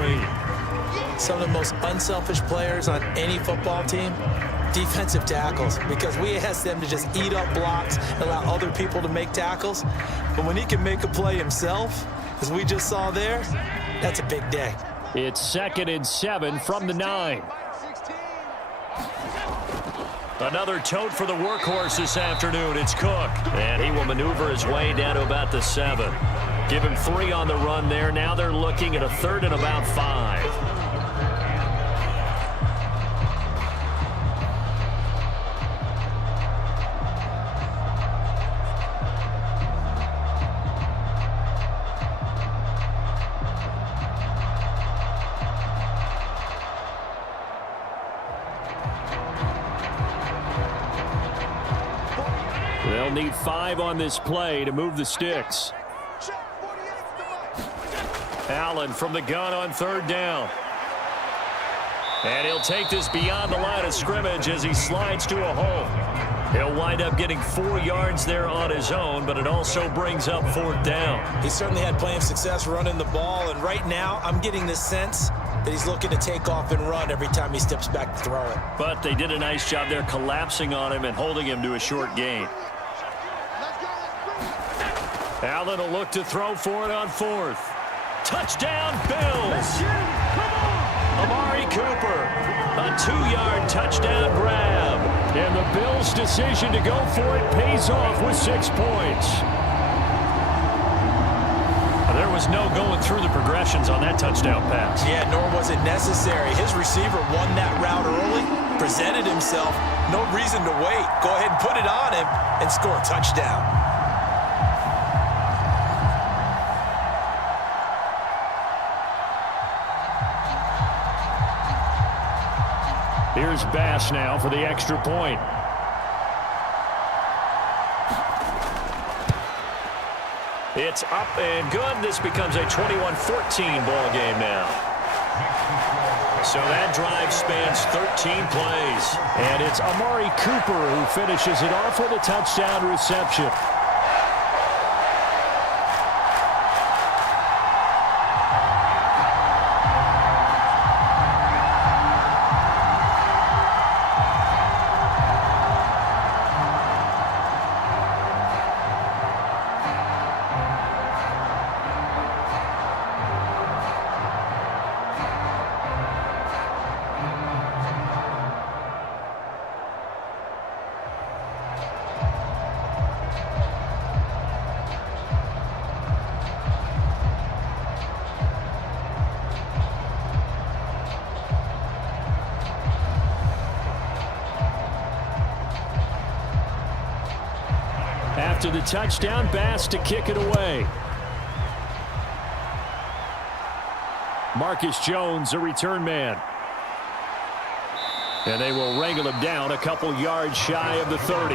Some of the most unselfish players on any football team, defensive tackles, because we ask them to just eat up blocks, allow other people to make tackles. But when he can make a play himself, as we just saw there, that's a big day. It's 2nd and 7 from the 9. Another tote for the workhorse this afternoon. It's Cook. And he will maneuver his way down to about the 7. Give him 3 on the run there. Now they're looking at a 3rd and about 5. They'll need 5 on this play to move the sticks. Allen from the gun on 3rd down. And he'll take this beyond the line of scrimmage as he slides to a hole. He'll wind up getting 4 yards there on his own, but it also brings up 4th down. He certainly had plenty of success running the ball, and right now I'm getting the sense that he's looking to take off and run every time he steps back to throw it. But they did a nice job there collapsing on him and holding him to a short gain. Allen will look to throw for it on 4th. Touchdown, Bills! Amari Cooper, a 2-yard touchdown grab. And the Bills' decision to go for it pays off with 6 points. There was no going through the progressions on that touchdown pass. Yeah, nor was it necessary. His receiver won that route early, presented himself. No reason to wait. Go ahead and put it on him and score a touchdown. Here's Bass now for the extra point. It's up and good. This becomes a 21-14 ball game now. So that drive spans 13 plays. And it's Amari Cooper who finishes it off with a touchdown reception. After the touchdown, Bass to kick it away. Marcus Jones, a return man. And they will wrangle him down a couple yards shy of the 30.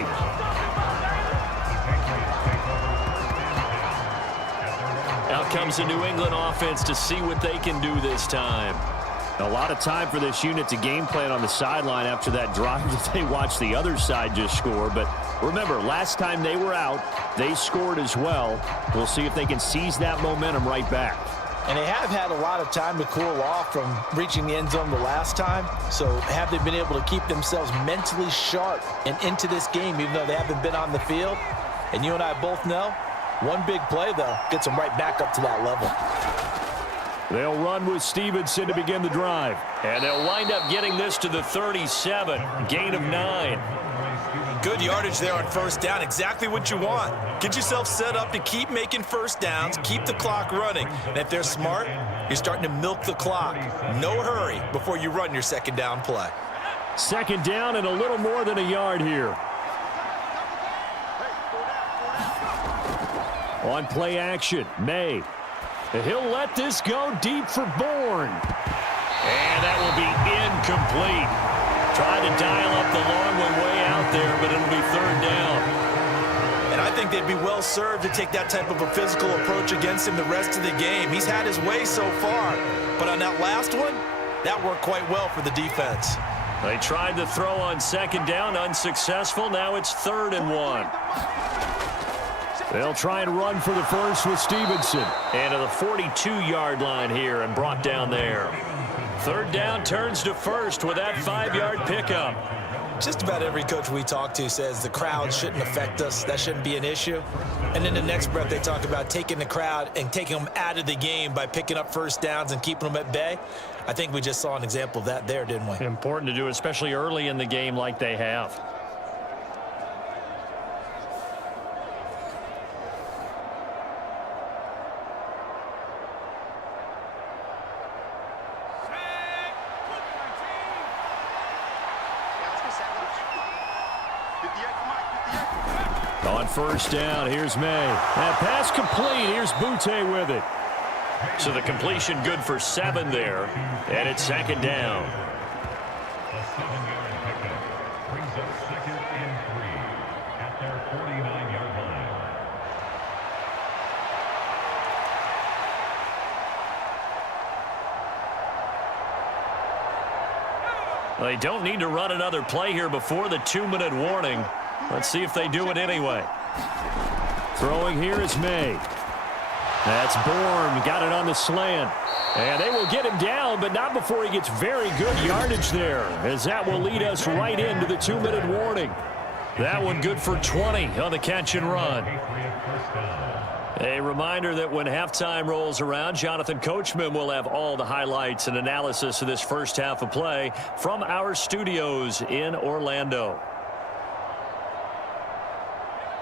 Out comes the New England offense to see what they can do this time. A lot of time for this unit to game plan on the sideline after that drive that they watched the other side just score. But remember, last time they were out, they scored as well. We'll see if they can seize that momentum right back. And they have had a lot of time to cool off from reaching the end zone the last time. So have they been able to keep themselves mentally sharp and into this game, even though they haven't been on the field? And you and I both know, one big play, though, gets them right back up to that level. They'll run with Stevenson to begin the drive. And they'll wind up getting this to the 37. Gain of 9. Good yardage there on first down. Exactly what you want. Get yourself set up to keep making first downs, keep the clock running. And if they're smart, you're starting to milk the clock. No hurry before you run your second down play. Second down and a little more than a yard here. On play action, May. He'll let this go deep for Bourne. And that will be incomplete. Tried to dial up the long one way out there, but it'll be third down. And I think they'd be well served to take that type of a physical approach against him the rest of the game. He's had his way so far, but on that last one, that worked quite well for the defense. They tried to throw on second down, unsuccessful. Now it's 3rd and 1. They'll try and run for the first with Stevenson. And to the 42-yard line here and brought down there. Third down turns to first with that 5-yard pickup. Just about every coach we talk to says the crowd shouldn't affect us. That shouldn't be an issue. And in the next breath, they talk about taking the crowd and taking them out of the game by picking up first downs and keeping them at bay. I think we just saw an example of that there, didn't we? Important to do, especially early in the game like they have. On first down, here's May. That pass complete. Here's Butte with it. So the completion good for 7 there. And it's second down. A 7-yard pickup brings up 2nd and 3 at their 49-yard line. They don't need to run another play here before the 2-minute warning. Let's see if they do it anyway. Throwing here is May. That's Bourne. Got it on the slant. And they will get him down, but not before he gets very good yardage there, as that will lead us right into the 2-minute warning. That one good for 20 on the catch and run. A reminder that when halftime rolls around, Jonathan Coachman will have all the highlights and analysis of this first half of play from our studios in Orlando.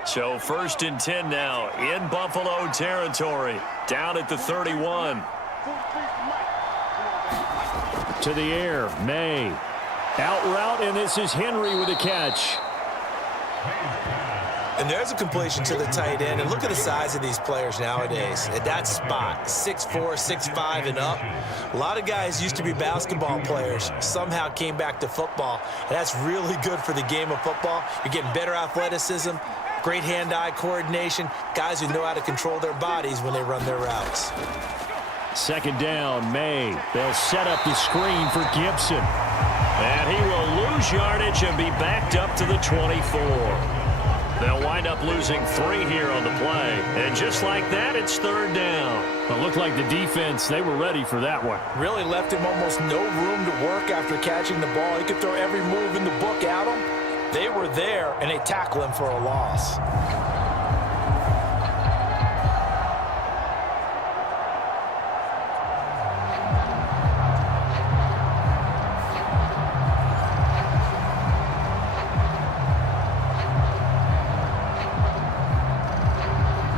So 1st and 10 now in Buffalo territory, down at the 31. To the air, May. Out route, and this is Henry with a catch. And there's a completion to the tight end. And look at the size of these players nowadays. At that spot, 6'4", 6'5", and up. A lot of guys used to be basketball players, somehow came back to football. And that's really good for the game of football. You're getting better athleticism, great hand-eye coordination, guys who know how to control their bodies when they run their routes. Second down, May. They'll set up the screen for Gibson. And he will lose yardage and be backed up to the 24. They'll wind up losing 3 here on the play. And just like that, it's 3rd down. It looked like the defense, they were ready for that one. Really left him almost no room to work after catching the ball. He could throw every move in the book at him. They were there, and they tackle him for a loss.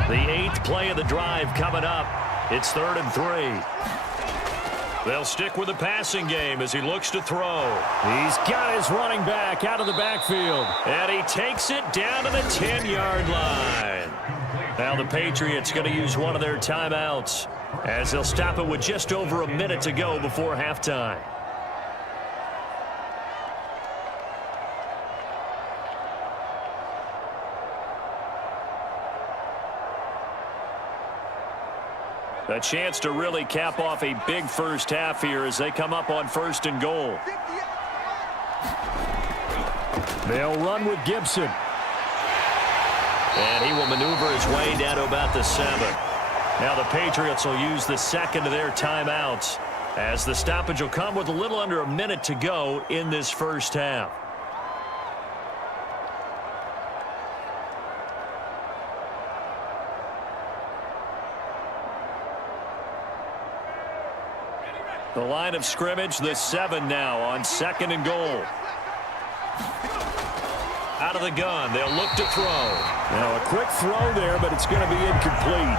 The 8th play of the drive coming up. It's 3rd and 3. They'll stick with the passing game as he looks to throw. He's got his running back out of the backfield. And he takes it down to the 10-yard line. Now the Patriots going to use one of their timeouts as they'll stop it with just over a minute to go before halftime. A chance to really cap off a big first half here as they come up on 1st and goal. They'll run with Gibson. And he will maneuver his way down to about the 7. Now the Patriots will use the second of their timeouts as the stoppage will come with a little under a minute to go in this first half. The line of scrimmage, the 7 now on 2nd and goal. Out of the gun, they'll look to throw. Now a quick throw there, but it's going to be incomplete.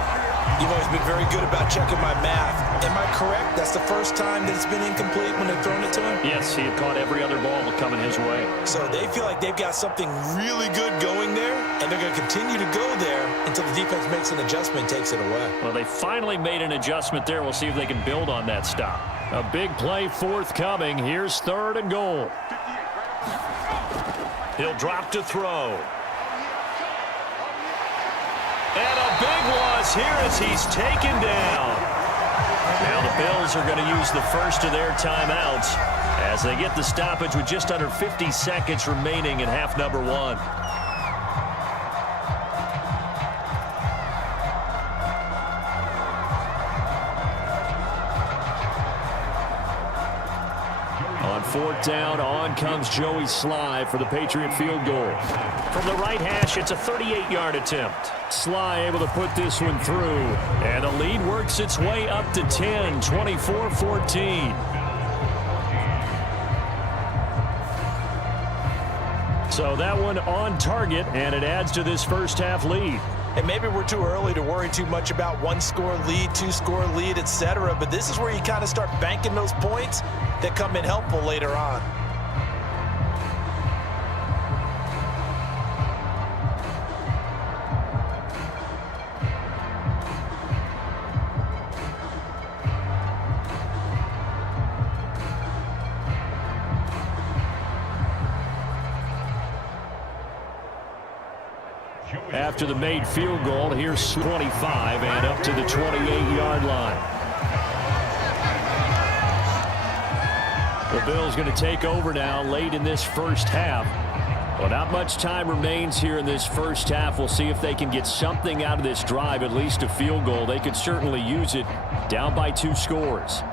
You've always been very good about checking my math. Am I correct? That's the first time that it's been incomplete when they've thrown it to him? Yes, he had caught every other ball coming his way. So they feel like they've got something really good going there, and they're going to continue to go there until the defense makes an adjustment, takes it away. Well, they finally made an adjustment there. We'll see if they can build on that stop. A big play forthcoming. Here's 3rd and goal. He'll drop to throw. And a big loss here as he's taken down. Now the Bills are going to use the first of their timeouts as they get the stoppage with just under 50 seconds remaining in half number 1. On 4th down, on comes Joey Sly for the Patriot field goal. From the right hash, it's a 38-yard attempt. Sly able to put this one through. And the lead works its way up to 10, 24-14. So that one on target, and it adds to this first half lead. And maybe we're too early to worry too much about 1-score lead, 2-score lead, etc. But this is where you kind of start banking those points that come in helpful later on. After the made field goal, here's 25 and up to the 28-yard line. The Bills going to take over now late in this first half. Well, not much time remains here in this first half. We'll see if they can get something out of this drive, at least a field goal. They could certainly use it, down by 2 scores.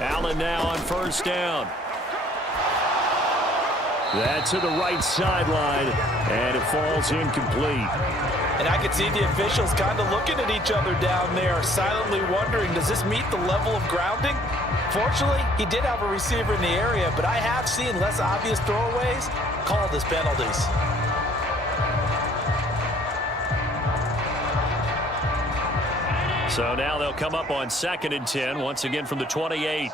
Allen now on 1st down. That to the right sideline, and it falls incomplete. And I can see the officials kind of looking at each other down there, silently wondering, does this meet the level of grounding? Fortunately, he did have a receiver in the area, but I have seen less obvious throwaways called as penalties. So now they'll come up on 2nd and 10, once again from the 28.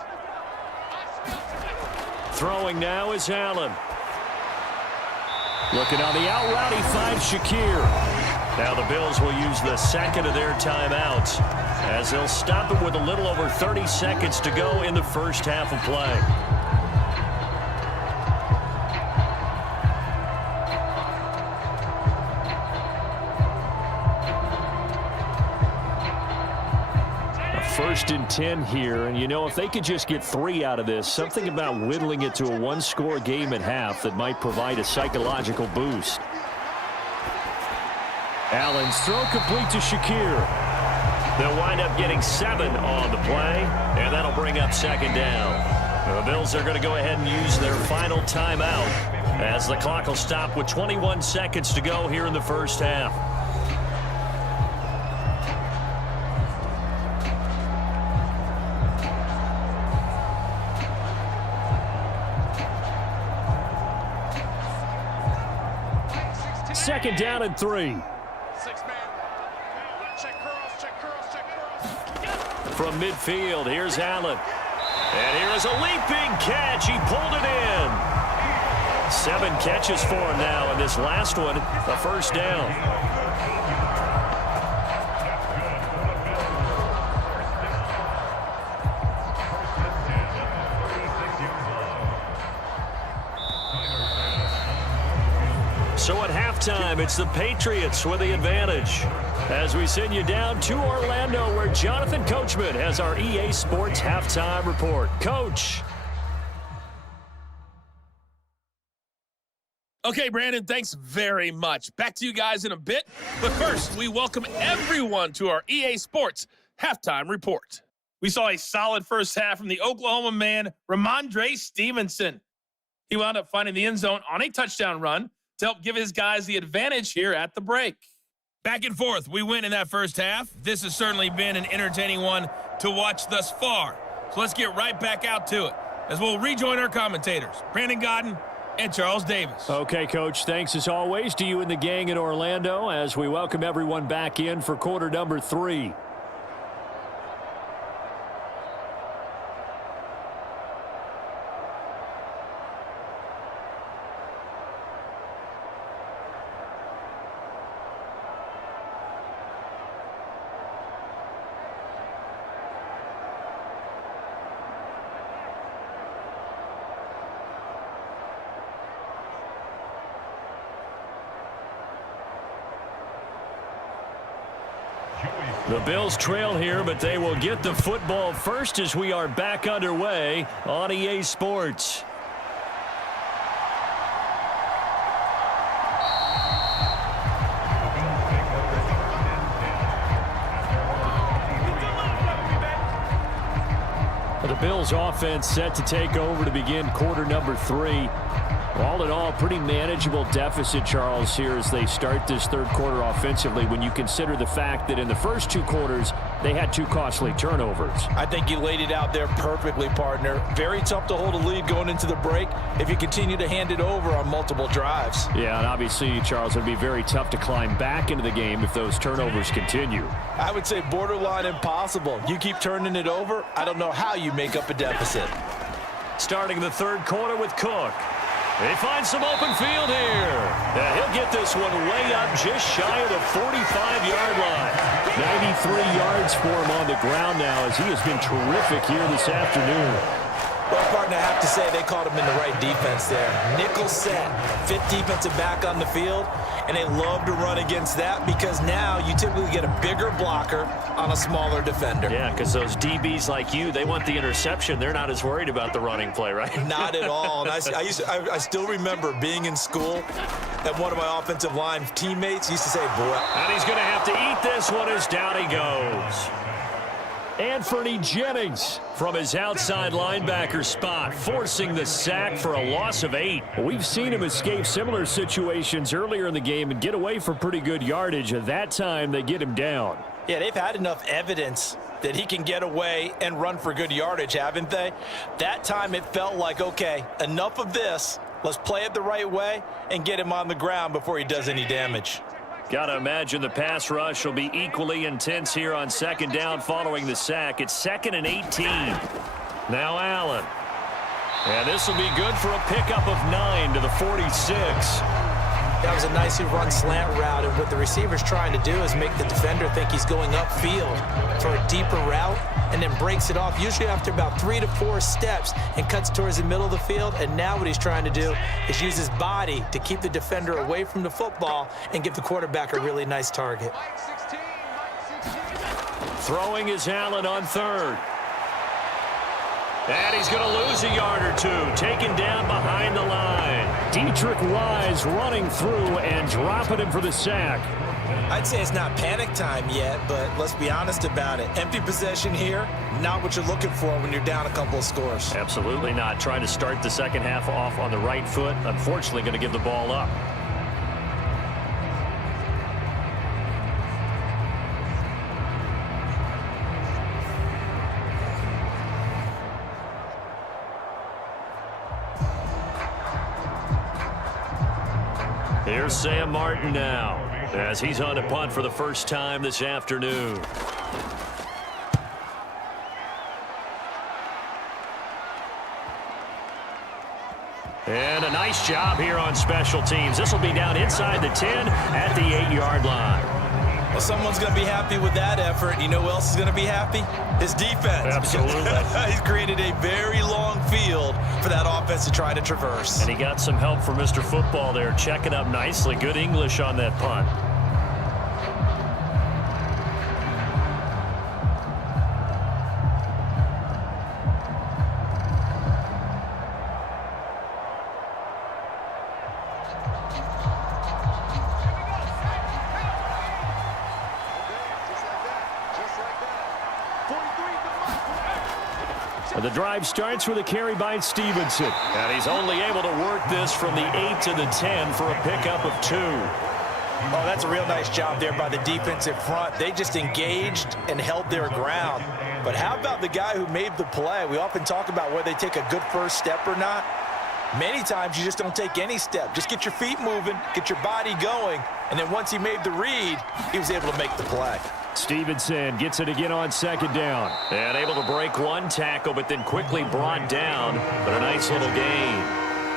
Throwing now is Allen. Looking on the out route, he finds Shakir. Now the Bills will use the second of their timeouts as they'll stop it with a little over 30 seconds to go in the first half of play. First and 10 here, and you know, if they could just get 3 out of this, something about whittling it to a 1-score game at half that might provide a psychological boost. Allen's throw complete to Shakir. They'll wind up getting 7 on the play, and that'll bring up 2nd down. The Bills are going to go ahead and use their final timeout as the clock will stop with 21 seconds to go here in the first half. Second down and 3. 6-man. Check curls, check curls, check curls. From midfield, here's Allen. And here is a leaping catch. He pulled it in. 7 catches for him now, and this last one, a first down. So at halftime, it's the Patriots with the advantage. As we send you down to Orlando, where Jonathan Coachman has our EA Sports halftime report. Coach. Okay, Brandon, thanks very much. Back to you guys in a bit. But first, we welcome everyone to our EA Sports halftime report. We saw a solid first half from the Oklahoma man, Ramondre Stevenson. He wound up finding the end zone on a touchdown run to help give his guys the advantage here at the break. Back and forth, we win in that first half. This has certainly been an entertaining one to watch thus far. So let's get right back out to it as we'll rejoin our commentators, Brandon Godden and Charles Davis. Okay, Coach, thanks as always to you and the gang in Orlando as we welcome everyone back in for quarter number 3. The Bills trail here, but they will get the football first as we are back underway on EA Sports. The Bills offense set to take over to begin quarter number 3. All in all, pretty manageable deficit, Charles, here as they start this third quarter offensively when you consider the fact that in the first 2 quarters, they had 2 costly turnovers. I think you laid it out there perfectly, partner. Very tough to hold a lead going into the break if you continue to hand it over on multiple drives. Yeah, and obviously, Charles, it would be very tough to climb back into the game if those turnovers continue. I would say borderline impossible. You keep turning it over, I don't know how you make up a deficit. Starting the third quarter with Cook. They find some open field here. He'll get this one way up just shy of the 45-yard line. 93 yards for him on the ground now as he has been terrific here this afternoon. Well, partner, I have to say they caught him in the right defense there. Nickel set, 5th defensive back on the field, and they love to run against that because now you typically get a bigger blocker on a smaller defender. Yeah, because those DBs like you, they want the interception. They're not as worried about the running play, right? Not at all. And I still remember being in school and one of my offensive line teammates used to say, boy. And he's going to have to eat this one as down he goes. Anthony Jennings from his outside linebacker spot, forcing the sack for a loss of 8. We've seen him escape similar situations earlier in the game and get away for pretty good yardage. At that time, they get him down. Yeah, they've had enough evidence that he can get away and run for good yardage, haven't they? That time it felt like, okay, enough of this. Let's play it the right way and get him on the ground before he does any damage. Got to imagine the pass rush will be equally intense here on second down following the sack. It's 2nd and 18. Now Allen. And this will be good for a pickup of 9 to the 46. That was a nicely run slant route, and what the receiver's trying to do is make the defender think he's going upfield for a deeper route and then breaks it off, usually after about 3 to 4 steps, and cuts towards the middle of the field. And now what he's trying to do is use his body to keep the defender away from the football and give the quarterback a really nice target. Throwing is Allen on 3rd. And he's going to lose a yard or 2, taken down behind the line. Dietrich Wise running through and dropping him for the sack. I'd say it's not panic time yet, but let's be honest about it. Empty possession here, not what you're looking for when you're down a couple of scores. Absolutely not. Trying to start the second half off on the right foot. Unfortunately, going to give the ball up. Here's Sam Martin now as he's on to punt for the first time this afternoon. And a nice job here on special teams. This will be down inside the 10 at the 8-yard line. Well, Well, someone's going to be happy with that effort. You know who else is going to be happy? His defense. Absolutely. He's created a very long field for that offense to try to traverse. And he got some help from Mr. Football there, checking up nicely. Good English on that punt. The drive starts with a carry by Stevenson. And he's only able to work this from the 8 to the 10 for a pickup of 2. Oh, that's a real nice job there by the defensive front. They just engaged and held their ground. But how about the guy who made the play? We often talk about whether they take a good first step or not. Many times you just don't take any step. Just get your feet moving, get your body going, and then once he made the read, he was able to make the play. Stevenson gets it again on second down. And able to break one tackle, but then quickly brought down. But a nice little gain.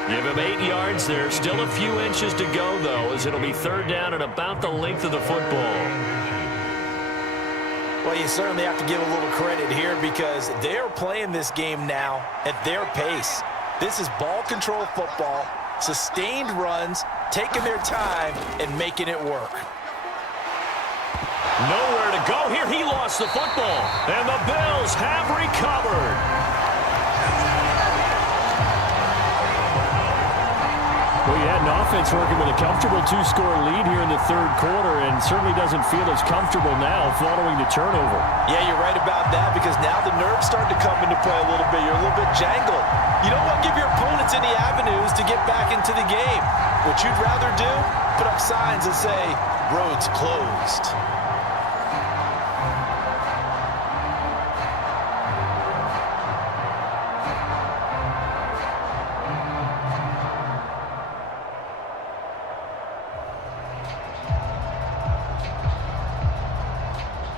Give him 8 yards there. Still a few inches to go, though, as it'll be third down and about the length of the football. Well, you certainly have to give a little credit here because they're playing this game now at their pace. This is ball control football, sustained runs, taking their time, and making it work. Nowhere to go here. He lost the football. And the Bills have recovered. Well, you had an offense working with a comfortable 2-score lead here in the third quarter and certainly doesn't feel as comfortable now following the turnover. Yeah, you're right about that because now the nerves start to come into play a little bit. You're a little bit jangled. You don't want to give your opponents any avenues to get back into the game. What you'd rather do, put up signs that say, roads closed.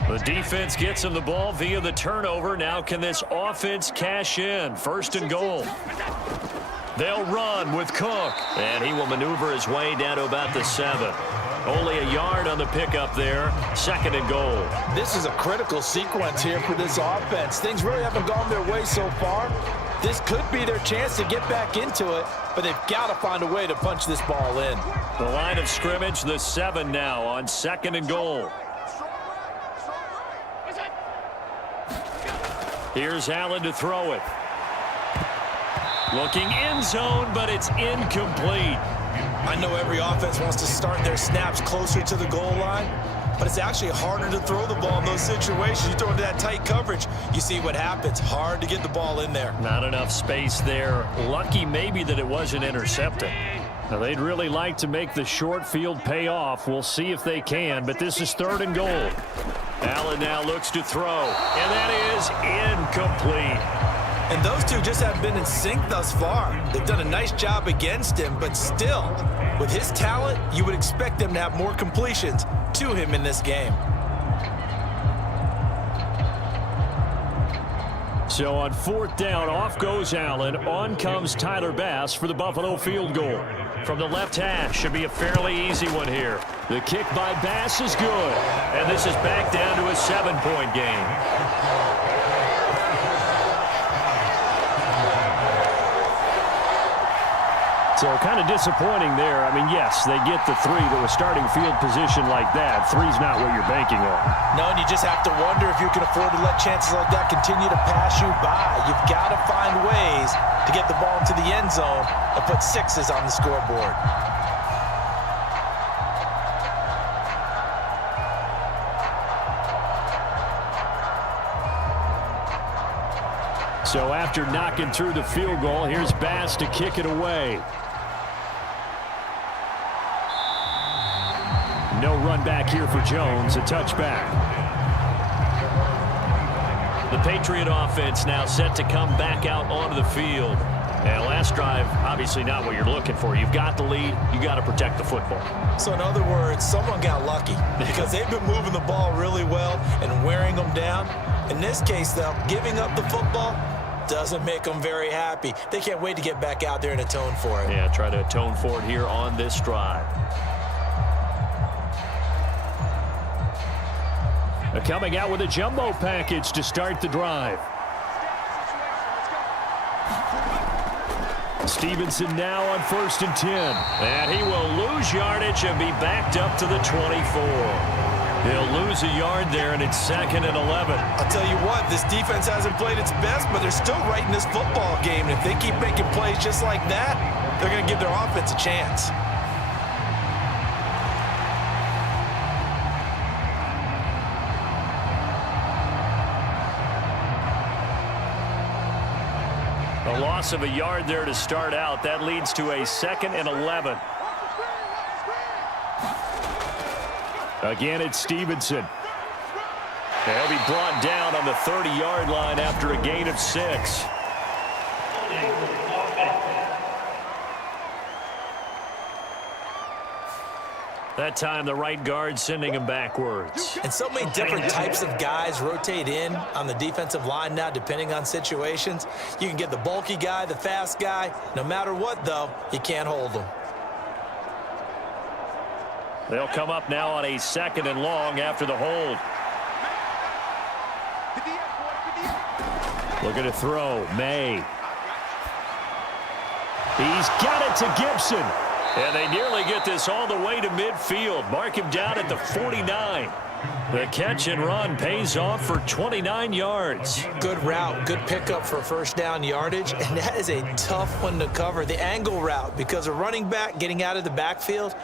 The defense gets him the ball via the turnover. Now can this offense cash in? First and goal. They'll run with Cook. And he will maneuver his way down to about the 7. Only a yard on the pickup there. Second and goal. This is a critical sequence here for this offense. Things really haven't gone their way so far. This could be their chance to get back into it, but they've got to find a way to punch this ball in. The line of scrimmage, the 7 now on second and goal. Here's Allen to throw it. Looking end zone, but it's incomplete. I know every offense wants to start their snaps closer to the goal line, but it's actually harder to throw the ball in those situations. You throw into that tight coverage, you see what happens. Hard to get the ball in there. Not enough space there. Lucky maybe that it wasn't intercepted. Now, they'd really like to make the short field pay off. We'll see if they can, but this is third and goal. Allen now looks to throw, and that is incomplete. And those two just haven't been in sync thus far. They've done a nice job against him, but still, with his talent, you would expect them to have more completions to him in this game. So on fourth down, off goes Allen. On comes Tyler Bass for the Buffalo field goal. From the left hash, should be a fairly easy one here. The kick by Bass is good. And this is back down to a 7-point game. So kind of disappointing there. I mean, yes, they get the 3, but with starting field position like that, 3's not what you're banking on. No, and you just have to wonder if you can afford to let chances like that continue to pass you by. You've got to find ways to get the ball into the end zone and put 6s on the scoreboard. So after knocking through the field goal, here's Bass to kick it away. No run back here for Jones, a touchback. The Patriot offense now set to come back out onto the field. And last drive, obviously not what you're looking for. You've got the lead. You got to protect the football. So in other words, someone got lucky because they've been moving the ball really well and wearing them down. In this case, though, giving up the football doesn't make them very happy. They can't wait to get back out there and atone for it. Yeah, try to atone for it here on this drive. Coming out with a jumbo package to start the drive. Stevenson now on 1st and 10. And he will lose yardage and be backed up to the 24. He'll lose a yard there, and it's 2nd and 11. I'll tell you what, this defense hasn't played its best, but they're still right in this football game. And if they keep making plays just like that, they're going to give their offense a chance. A loss of a yard there to start out. That leads to a 2nd and 11. Again, it's Stevenson. He'll be brought down on the 30-yard line after a gain of 6. That time, the right guard sending him backwards. And so many different types of guys rotate in on the defensive line now, depending on situations. You can get the bulky guy, the fast guy. No matter what, though, you can't hold them. They'll come up now on a 2nd and long after the hold. Looking to throw. May. He's got it to Gibson. And they nearly get this all the way to midfield. Mark him down at the 49. The catch and run pays off for 29 yards. Good route, good pickup for first down yardage, and that is a tough one to cover. The angle route, because a running back getting out of the backfield,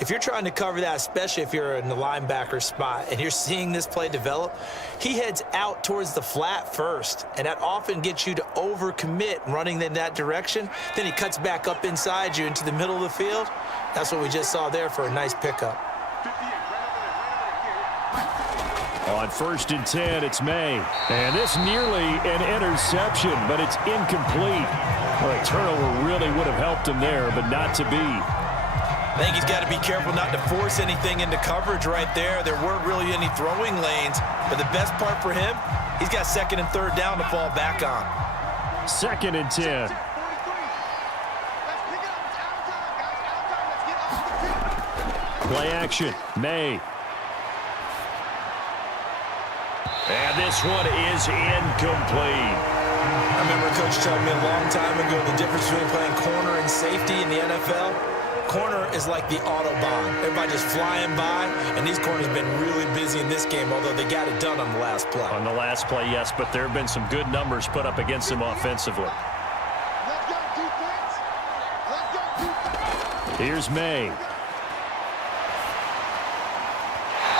if you're trying to cover that, especially if you're in the linebacker spot and you're seeing this play develop, he heads out towards the flat first, and that often gets you to overcommit running in that direction. Then he cuts back up inside you into the middle of the field. That's what we just saw there for a nice pickup. On 1st and 10, it's May. And this nearly an interception, but it's incomplete. Well, a turnover really would have helped him there, but not to be. I think he's got to be careful not to force anything into coverage right there. There weren't really any throwing lanes, but the best part for him, he's got 2nd and 3rd down to fall back on. 2nd and 10. Play action. May. And this one is incomplete. I remember Coach telling me a long time ago the difference between playing corner and safety in the NFL. Corner is like the Autobahn. Everybody just flying by, and these corners have been really busy in this game, although they got it done on the last play. On the last play, yes, but there have been some good numbers put up against them offensively. Here's May.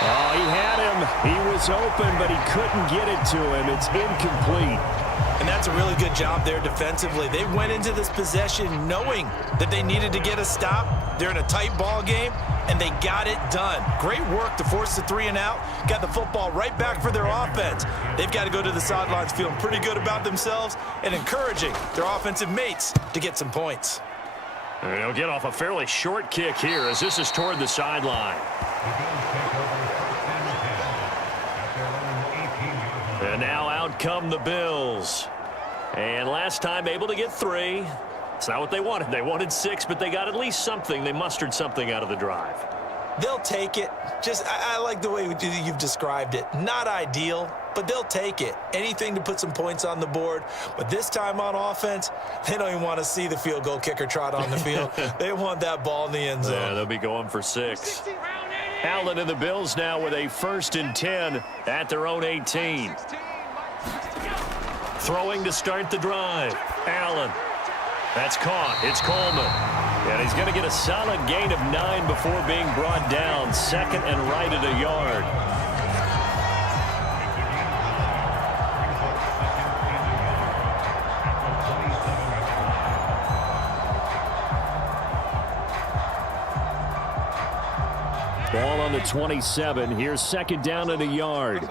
Oh, he had him. He was open, but he couldn't get it to him. It's incomplete. And that's a really good job there defensively. They went into this possession knowing that they needed to get a stop. They're in a tight ball game, and they got it done. Great work to force the 3 and out. Got the football right back for their offense. They've got to go to the sidelines feeling pretty good about themselves and encouraging their offensive mates to get some points. And they'll get off a fairly short kick here as this is toward the sideline. And now out come the Bills. And last time able to get 3. It's not what they wanted. They wanted 6, but they got at least something. They mustered something out of the drive. They'll take it. I like the way you've described it. Not ideal, but they'll take it. Anything to put some points on the board. But this time on offense, they don't even want to see the field goal kicker trot on the field. They want that ball in the end zone. Yeah, they'll be going for 6. Allen and the Bills now with a 1st and 10 at their own 18. Throwing to start the drive. Allen. That's caught. It's Coleman. And he's going to get a solid gain of 9 before being brought down. 2nd and right at a yard. Ball on the 27. Here's 2nd down and a yard.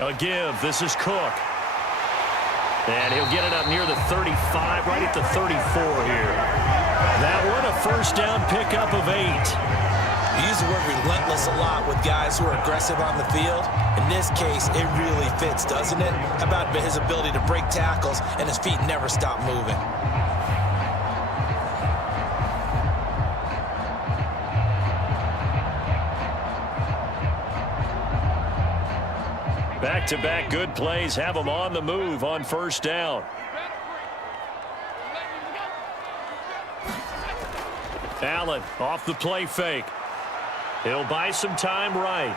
A give. This is Cook. And he'll get it up near the 35, right at the 34 here. That one a first down pickup of 8. You use the word relentless a lot with guys who are aggressive on the field. In this case, it really fits, doesn't it? How about his ability to break tackles and his feet never stop moving? Back-to-back good plays have them on the move on first down. Allen off the play fake. He'll buy some time right.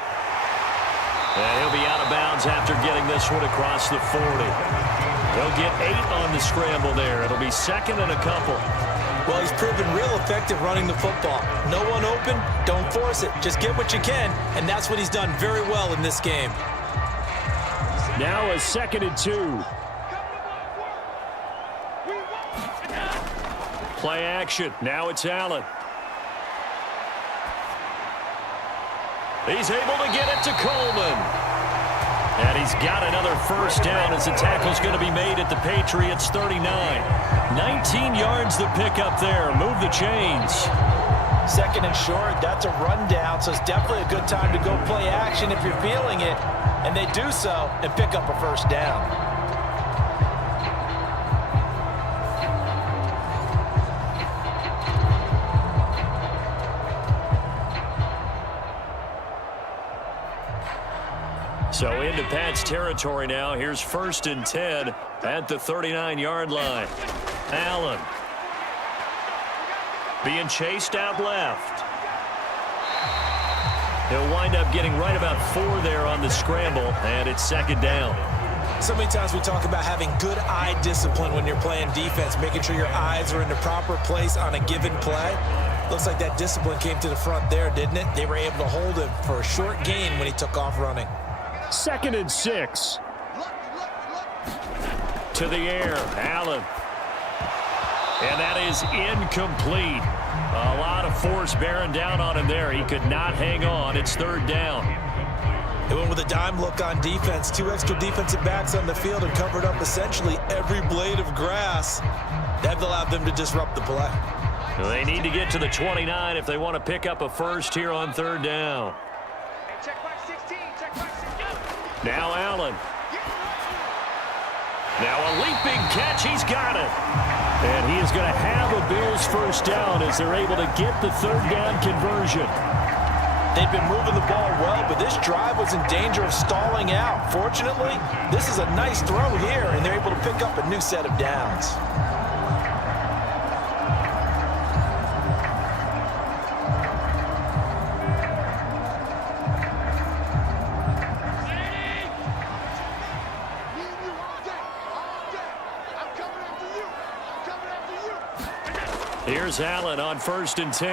And he'll be out of bounds after getting this one across the 40. They'll get 8 on the scramble there. It'll be second and a couple. Well, he's proven real effective running the football. No one open, don't force it. Just get what you can, and that's what he's done very well in this game. Now a 2nd and 2. Play action. Now it's Allen. He's able to get it to Coleman. And he's got another first down as the tackle's going to be made at the Patriots 39. 19 yards to pick up there. Move the chains. 2nd and short, that's a rundown, so it's definitely a good time to go play action if you're feeling it. And they do so and pick up a first down. So into Pat's territory now. Here's 1st and 10 at the 39-yard line. Allen being chased out left. He'll wind up getting right about 4 there on the scramble, and it's 2nd down. So many times we talk about having good eye discipline when you're playing defense, making sure your eyes are in the proper place on a given play. Looks like that discipline came to the front there, didn't it? They were able to hold him for a short gain when he took off running. 2nd and 6. To the air, Allen. And that is incomplete. A lot of force bearing down on him there. He could not hang on. It's 3rd down. They went with a dime look on defense. 2 extra defensive backs on the field and covered up essentially every blade of grass. That allowed them to disrupt the play. They need to get to the 29 if they want to pick up a first here on 3rd down. Now Allen. Now a leaping catch. He's got it. And he is going to have a Bills first down as they're able to get the 3rd down conversion. They've been moving the ball well, but this drive was in danger of stalling out. Fortunately, this is a nice throw here, and they're able to pick up a new set of downs. Here's Allen on 1st and 10.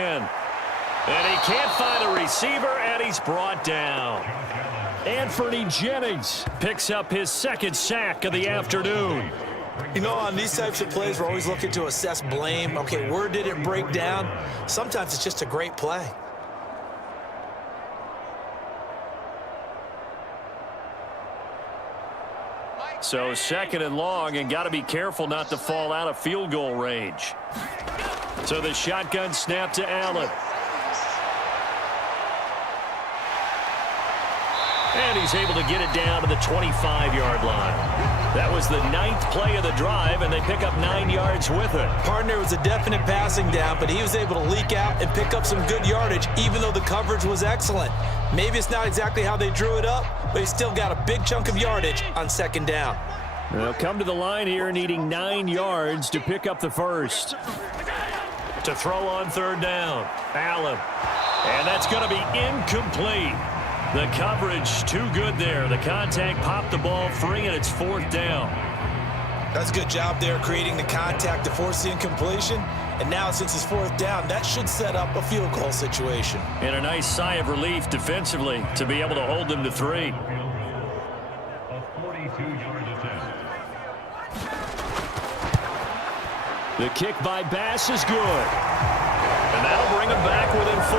And he can't find a receiver, and he's brought down. Anthony Jennings picks up his 2nd sack of the afternoon. You know, on these types of plays, we're always looking to assess blame. Okay, where did it break down? Sometimes it's just a great play. So 2nd and long, and got to be careful not to fall out of field goal range. So the shotgun snap to Allen. And he's able to get it down to the 25-yard line. That was the 9th play of the drive, and they pick up 9 yards with it. Partner was a definite passing down, but he was able to leak out and pick up some good yardage, even though the coverage was excellent. Maybe it's not exactly how they drew it up, but he still got a big chunk of yardage on 2nd down. They'll come to the line here needing 9 yards to pick up the first. To throw on 3rd down, Allen. And that's going to be incomplete. The coverage too good there. The contact popped the ball free, and it's 4th down. That's a good job there creating the contact to force the incompletion. And now since it's 4th down, that should set up a field goal situation. And a nice sigh of relief defensively to be able to hold them to 3. The kick by Bass is good. And that'll bring them back within 4.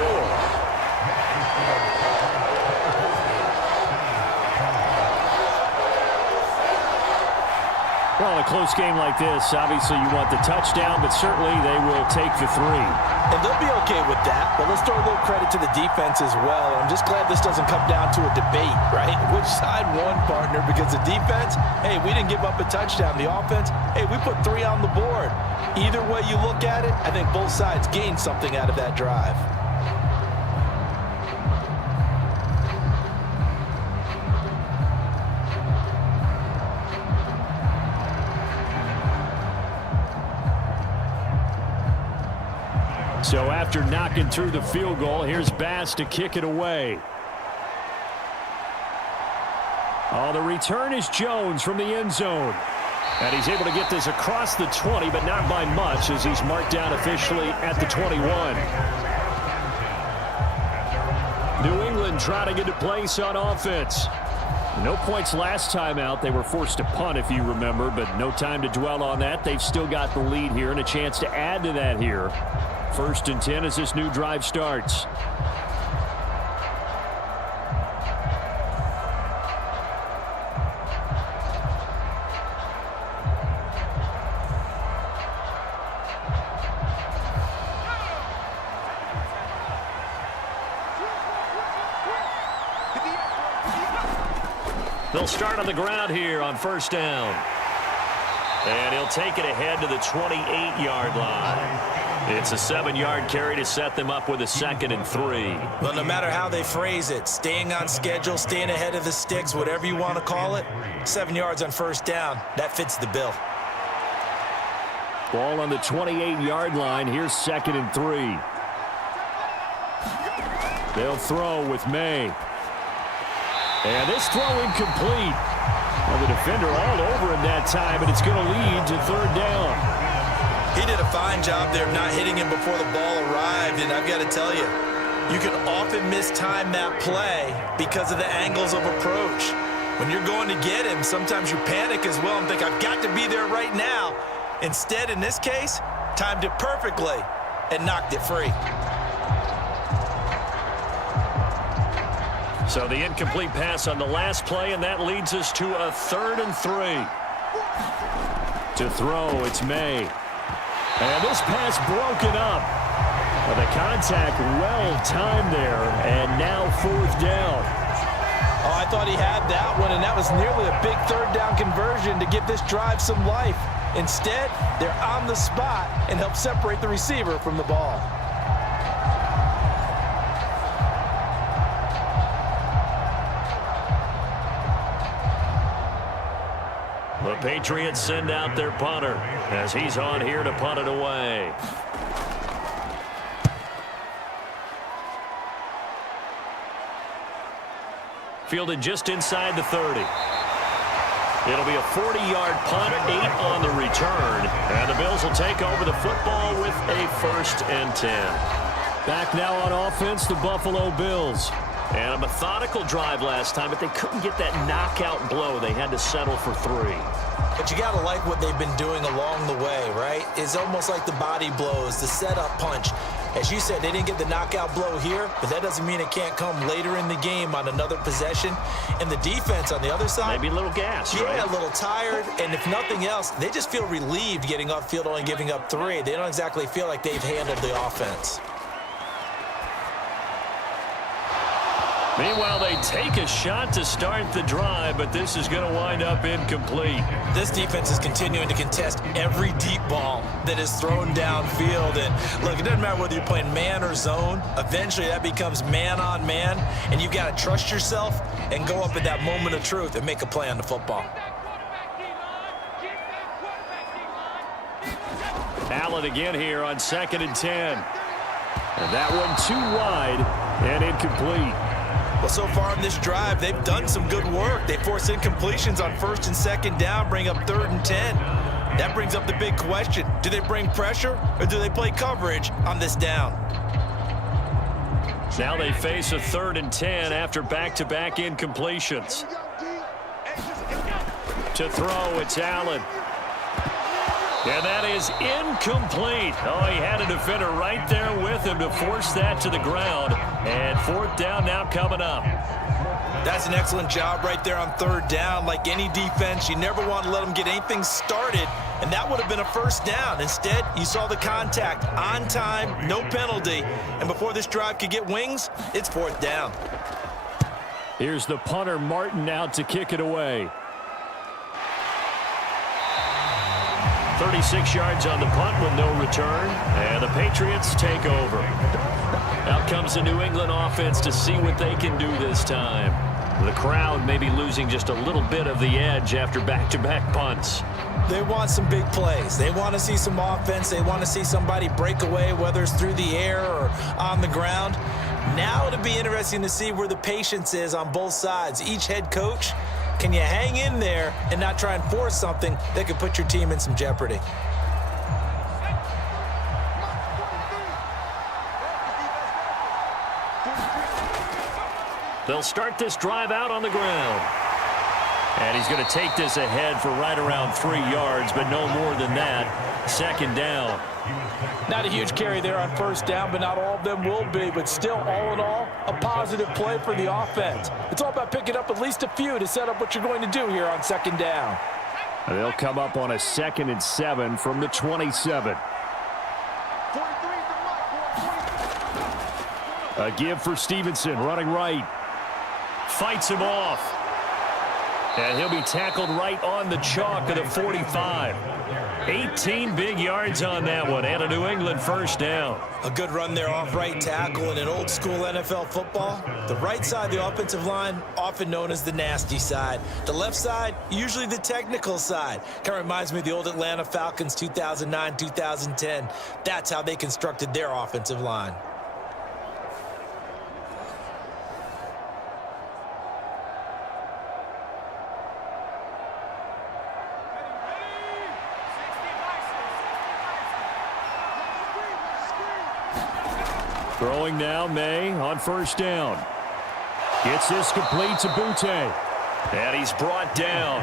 Well, in a close game like this, obviously you want the touchdown, but certainly they will take the 3. And they'll be okay with that, but let's throw a little credit to the defense as well. I'm just glad this doesn't come down to a debate, right? Which side won, partner? Because the defense, hey, we didn't give up a touchdown. The offense, hey, we put 3 on the board. Either way you look at it, I think both sides gained something out of that drive. So after knocking through the field goal, here's Bass to kick it away. Oh, the return is Jones from the end zone. And he's able to get this across the 20, but not by much as he's marked down officially at the 21. New England trying to get a place on offense. No points last time out. They were forced to punt, if you remember, but no time to dwell on that. They've still got the lead here and a chance to add to that here. 1st and 10 as this new drive starts. They'll start on the ground here on 1st down. And he'll take it ahead to the 28-yard line. It's a 7-yard carry to set them up with a 2nd and 3. Well, no matter how they phrase it, staying on schedule, staying ahead of the sticks, whatever you want to call it, 7 yards on 1st down, that fits the bill. Ball on the 28-yard line. Here's 2nd and 3. They'll throw with May. And this throw incomplete. Well, the defender all over him that time, but it's going to lead to 3rd down. He did a fine job there not hitting him before the ball arrived, and I've got to tell you, you can often mistime that play because of the angles of approach. When you're going to get him, sometimes you panic as well and think, I've got to be there right now. Instead, in this case, timed it perfectly and knocked it free. So the incomplete pass on the last play, and that leads us to a 3rd and 3. To throw, it's May. And this pass broken up. Well, the contact well-timed there, and now 4th down. Oh, I thought he had that one, and that was nearly a big 3rd down conversion to give this drive some life. Instead, they're on the spot and help separate the receiver from the ball. The Patriots send out their punter as he's on here to punt it away. Fielded just inside the 30. It'll be a 40-yard punt, 8 on the return, and the Bills will take over the football with a 1st and 10. Back now on offense, the Buffalo Bills. And a methodical drive last time, but they couldn't get that knockout blow. They had to settle for 3. But you got to like what they've been doing along the way, right? It's almost like the body blows, the setup punch. As you said, they didn't get the knockout blow here, but that doesn't mean it can't come later in the game on another possession. And the defense on the other side, maybe a little gas, yeah, right? A little tired. And if nothing else, they just feel relieved getting off field, only giving up 3. They don't exactly feel like they've handled the offense. Meanwhile, they take a shot to start the drive, but this is going to wind up incomplete. This defense is continuing to contest every deep ball that is thrown downfield. And look, it doesn't matter whether you're playing man or zone. Eventually, that becomes man on man, and you've got to trust yourself and go up at that moment of truth and make a play on the football. Allen again here on 2nd and 10. And that one too wide and incomplete. Well, so far in this drive, they've done some good work. They force incompletions on 1st and 2nd down, bring up 3rd and 10. That brings up the big question. Do they bring pressure or do they play coverage on this down? Now they face a 3rd and 10 after back-to-back incompletions. To throw, it's Allen. And that is incomplete. Oh, he had a defender right there with him to force that to the ground. And 4th down now coming up. That's an excellent job right there on 3rd down. Like any defense, you never want to let them get anything started, and that would have been a 1st down. Instead, you saw the contact on time, no penalty, and before this drive could get wings, it's 4th down. Here's the punter, Martin, out to kick it away. 36 yards on the punt with no return, and the Patriots take over. Out comes the New England offense to see what they can do this time. The crowd may be losing just a little bit of the edge after back-to-back punts. They want some big plays. They want to see some offense. They want to see somebody break away, whether it's through the air or on the ground. Now it'll be interesting to see where the patience is on both sides. Each head coach, can you hang in there and not try and force something that could put your team in some jeopardy? They'll start this drive out on the ground. And he's going to take this ahead for right around 3 yards, but no more than that. Second down. Not a huge carry there on first down, but not all of them will be. But still, all in all, a positive play for the offense. It's all about picking up at least a few to set up what you're going to do here on second down. They'll come up on a 2nd and 7 from the 27. A give for Stevenson, running right. Fights him off. And he'll be tackled right on the chalk of the 45. 18 big yards on that one, and a New England first down. A good run there off right tackle in an old school NFL football. The right side of the offensive line, often known as the nasty side. The left side, usually the technical side. Kind of reminds me of the old Atlanta Falcons 2009, 2010. That's how they constructed their offensive line. Throwing now, May on first down. Gets this complete to Butte. And he's brought down.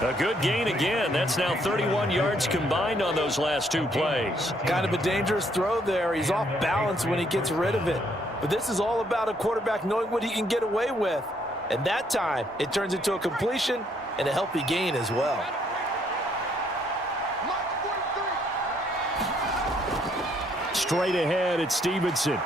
A good gain again. That's now 31 yards combined on those last 2 plays. Kind of a dangerous throw there. He's off balance when he gets rid of it. But this is all about a quarterback knowing what he can get away with. And that time, it turns into a completion and a healthy gain as well. Straight ahead, it's Stevenson.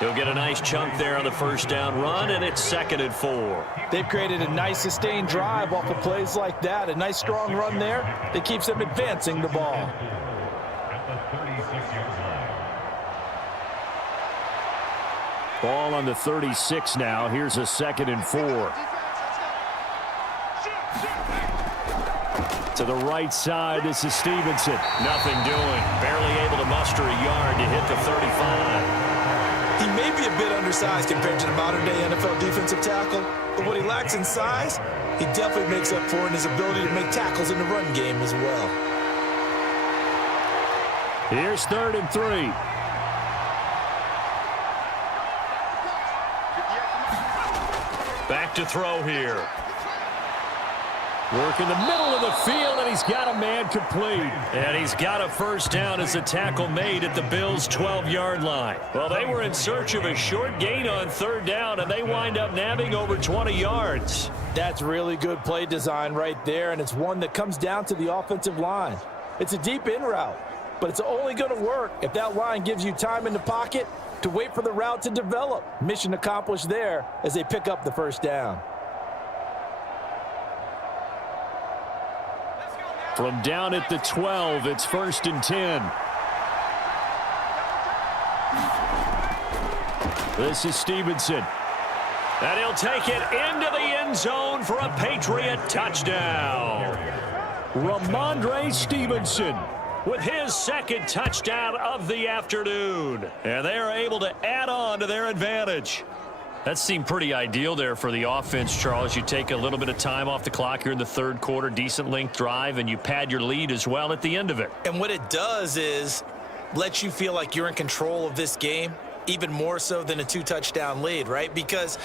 He'll get a nice chunk there on the first down run, and it's 2nd and 4. They've created a nice sustained drive off of plays like that. A nice strong run there that keeps them advancing the ball. Ball on the 36 now. Here's a 2nd and 4. To the right side, this is Stevenson. Nothing doing. Barely able to muster a yard to hit the 35. He may be a bit undersized compared to the modern-day NFL defensive tackle, but what he lacks in size, he definitely makes up for in his ability to make tackles in the run game as well. Here's 3rd and 3. Back to throw here. Work in the middle of the field, and he's got a man complete. And he's got a first down as the tackle made at the Bills' 12-yard line. Well, they were in search of a short gain on 3rd down, and they wind up nabbing over 20 yards. That's really good play design right there, and it's one that comes down to the offensive line. It's a deep in route, but it's only going to work if that line gives you time in the pocket to wait for the route to develop. Mission accomplished there as they pick up the first down. From down at the 12, it's 1st and 10. This is Stevenson. And he'll take it into the end zone for a Patriot touchdown. Ramondre Stevenson with his 2nd touchdown of the afternoon. And they are able to add on to their advantage. That seemed pretty ideal there for the offense, Charles. You take a little bit of time off the clock here in the 3rd quarter, decent length drive, and you pad your lead as well at the end of it. And what it does is let you feel like you're in control of this game, even more so than a 2-touchdown lead, right? Because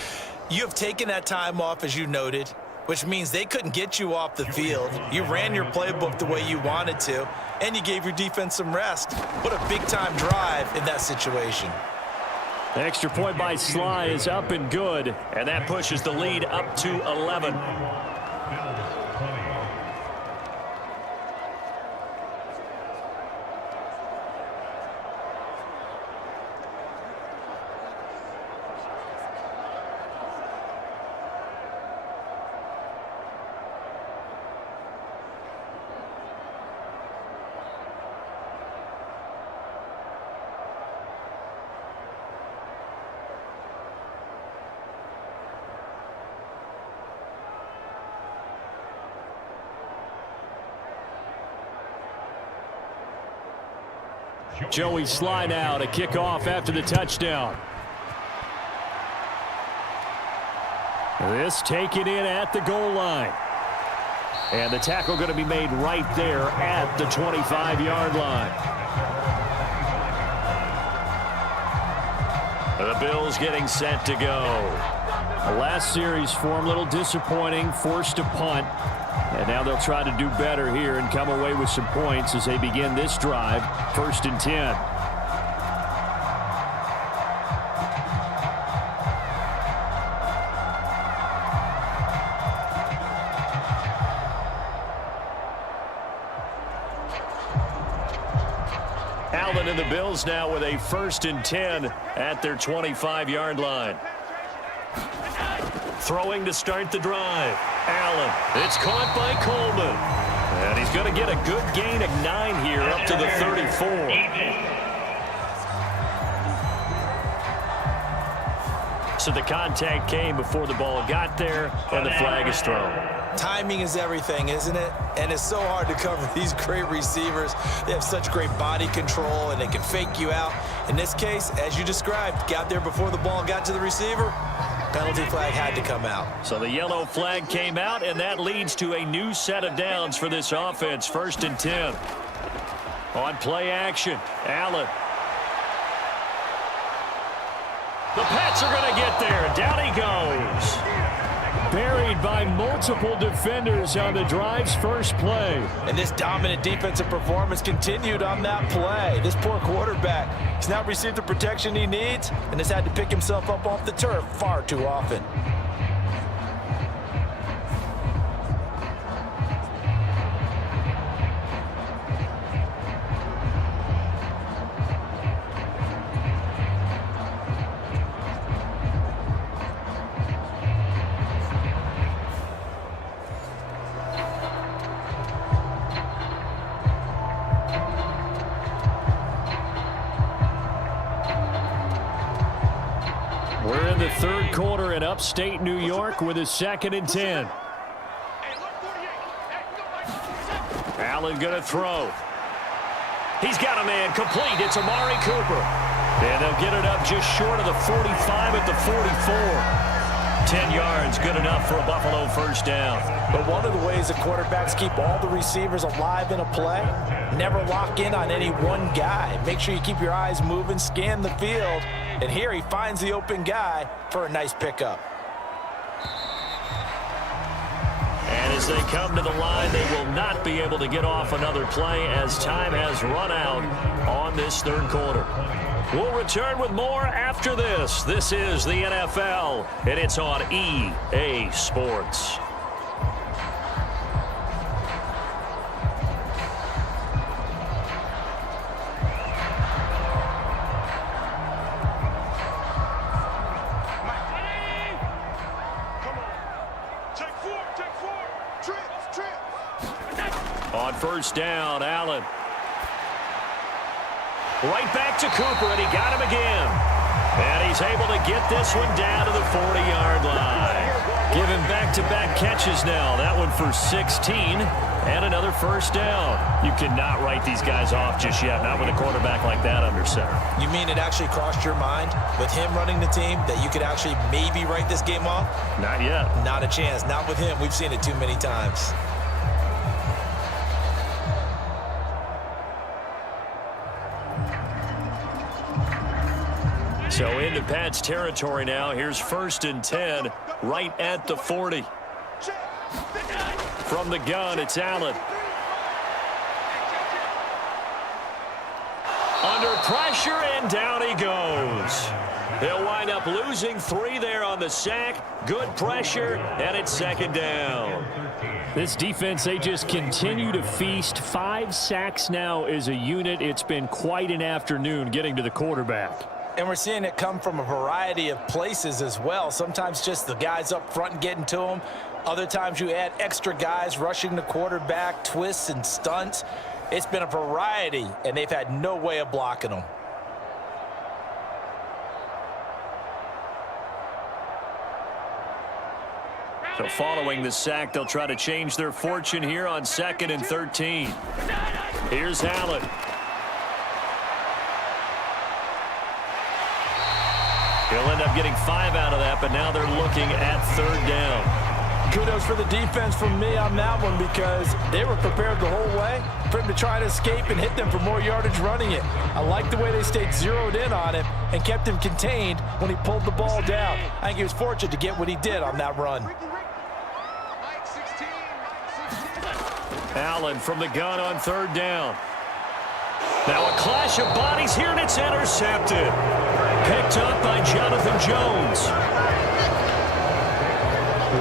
you have taken that time off, as you noted, which means they couldn't get you off the field. You ran your playbook the way you wanted to, and you gave your defense some rest. What a big-time drive in that situation. The extra point by Sly is up and good. And that pushes the lead up to 11. Joey Sly now to kick off after the touchdown. This taken in at the goal line. And the tackle going to be made right there at the 25-yard line. The Bills getting set to go. The last series for them, a little disappointing, forced a punt. And now they'll try to do better here and come away with some points as they begin this drive, 1st and 10. Allen and the Bills now with a 1st and 10 at their 25-yard line. Throwing to start the drive. Allen. It's caught by Coleman. And he's going to get a good gain of 9 here up to the 34. So the contact came before the ball got there, and the flag is thrown. Timing is everything, isn't it? And it's so hard to cover these great receivers. They have such great body control, and they can fake you out. In this case, as you described, got there before the ball got to the receiver. Penalty flag had to come out. So the yellow flag came out, and that leads to a new set of downs for this offense. 1st and 10. On play action, Allen. The Pats are going to get there. Down he goes. Buried by multiple defenders on the drive's first play. And this dominant defensive performance continued on that play. This poor quarterback has not received the protection he needs and has had to pick himself up off the turf far too often. We're in the 3rd quarter in upstate New York with a 2nd and 10. Allen going to throw. He's got a man complete. It's Amari Cooper. And they'll get it up just short of the 45 at the 44. 10 yards, good enough for a Buffalo 1st down. But one of the ways the quarterbacks keep all the receivers alive in a play, never lock in on any one guy. Make sure you keep your eyes moving, scan the field, and here he finds the open guy for a nice pickup. And as they come to the line, they will not be able to get off another play as time has run out on this 3rd quarter. We'll return with more after this. This is the NFL, and it's on EA Sports. On 1st down, Allen. Right back to Cooper, and he got him again. And he's able to get this one down to the 40-yard line. Giving back-to-back catches now. That one for 16 and another 1st down. You cannot write these guys off just yet, not with a quarterback like that under center. You mean it actually crossed your mind with him running the team that you could actually maybe write this game off? Not yet. Not a chance. Not with him. We've seen it too many times. So into Pat's territory now. Here's 1st and 10 right at the 40. From the gun, it's Allen. Under pressure, and down he goes. They'll wind up losing 3 there on the sack. Good pressure, and it's 2nd down. This defense, they just continue to feast. 5 sacks now as a unit. It's been quite an afternoon getting to the quarterback. And we're seeing it come from a variety of places as well. Sometimes just the guys up front and getting to him. Other times you add extra guys rushing the quarterback, twists and stunts. It's been a variety, and they've had no way of blocking them. So following the sack, they'll try to change their fortune here on 2nd and 13. Here's Allen. He'll end up getting 5 out of that, but now they're looking at 3rd down. Kudos for the defense from me on that one because they were prepared the whole way for him to try to escape and hit them for more yardage running it. I like the way they stayed zeroed in on him and kept him contained when he pulled the ball down. I think he was fortunate to get what he did on that run. Allen from the gun on 3rd down. Now a clash of bodies here, and it's intercepted. Picked up by Jonathan Jones.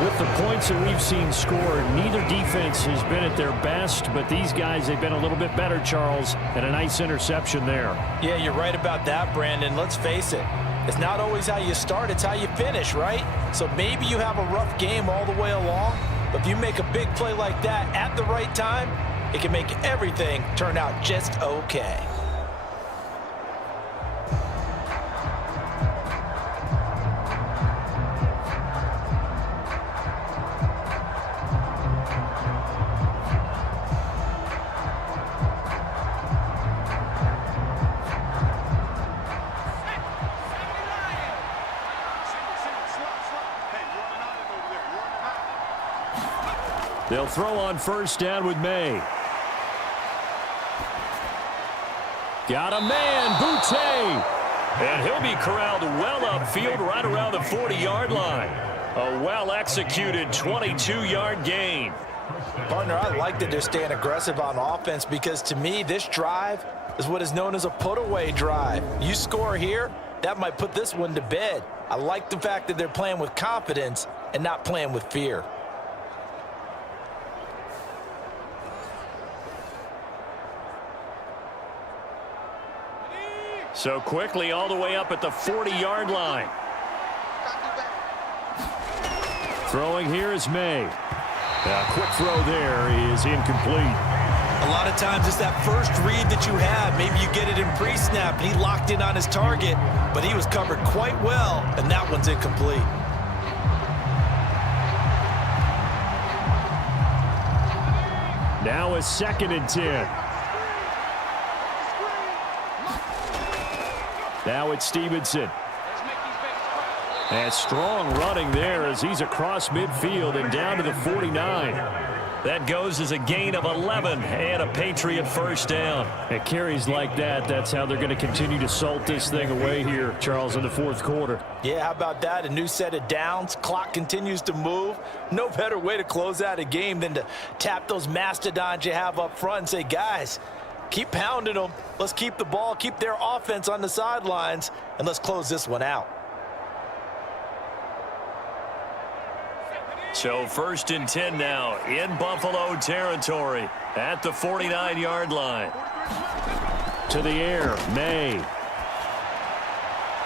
With the points that we've seen scored, neither defense has been at their best, but these guys, they've been a little bit better, Charles, and a nice interception there. Yeah, you're right about that, Brandon. Let's face it. It's not always how you start, it's how you finish, right? So maybe you have a rough game all the way along, but if you make a big play like that at the right time, it can make everything turn out just okay. They'll throw on 1st down with May. Got a man, Boutte. And he'll be corralled well upfield right around the 40-yard line. A well-executed 22-yard gain. Partner, I like that they're staying aggressive on offense because to me, this drive is what is known as a put-away drive. You score here, that might put this one to bed. I like the fact that they're playing with confidence and not playing with fear. So quickly all the way up at the 40-yard line. Throwing here is May. A quick throw there is incomplete. A lot of times it's that first read that you have. Maybe you get it in pre-snap and he locked in on his target, but he was covered quite well, and that one's incomplete. Now a 2nd and 10. Now it's Stevenson. And strong running there as he's across midfield and down to the 49. That goes as a gain of 11 and a Patriot 1st down. At carries like that, that's how they're going to continue to salt this thing away here, Charles, in the 4th quarter. Yeah, how about that? A new set of downs. Clock continues to move. No better way to close out a game than to tap those mastodons you have up front and say, guys, keep pounding them. Let's keep the ball, keep their offense on the sidelines, and let's close this one out. So 1st and 10 now in Buffalo territory at the 49-yard line. To the air, May.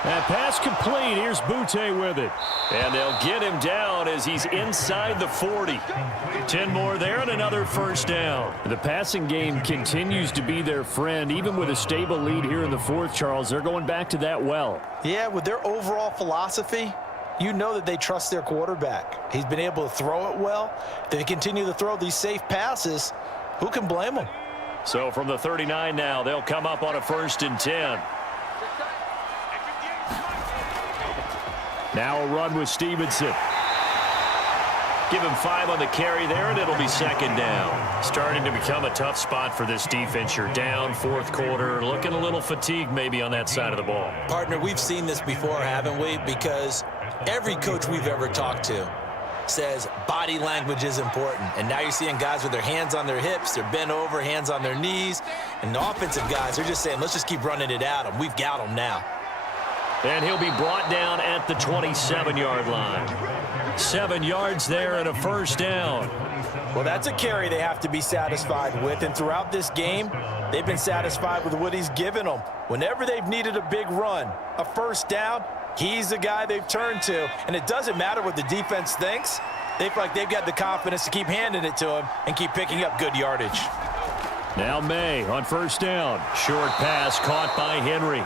That pass complete. Here's Boutte with it. And they'll get him down as he's inside the 40. 10 more there and another 1st down. The passing game continues to be their friend. Even with a stable lead here in the 4th, Charles, they're going back to that well. Yeah, with their overall philosophy, you know that they trust their quarterback. He's been able to throw it well. They continue to throw these safe passes. Who can blame them? So from the 39 now, they'll come up on a 1st and 10. Now a run with Stevenson. Give him 5 on the carry there, and it'll be 2nd down. Starting to become a tough spot for this defense. You're down 4th quarter, looking a little fatigued maybe on that side of the ball. Partner, we've seen this before, haven't we? Because every coach we've ever talked to says body language is important. And now you're seeing guys with their hands on their hips, they're bent over, hands on their knees. And the offensive guys are just saying, let's just keep running it at them. We've got them now. And he'll be brought down at the 27-yard line. 7 yards there and a 1st down. Well, that's a carry they have to be satisfied with. And throughout this game, they've been satisfied with what he's given them. Whenever they've needed a big run, a 1st down, he's the guy they've turned to. And it doesn't matter what the defense thinks. They feel like they've got the confidence to keep handing it to him and keep picking up good yardage. Now May on 1st down. Short pass caught by Henry.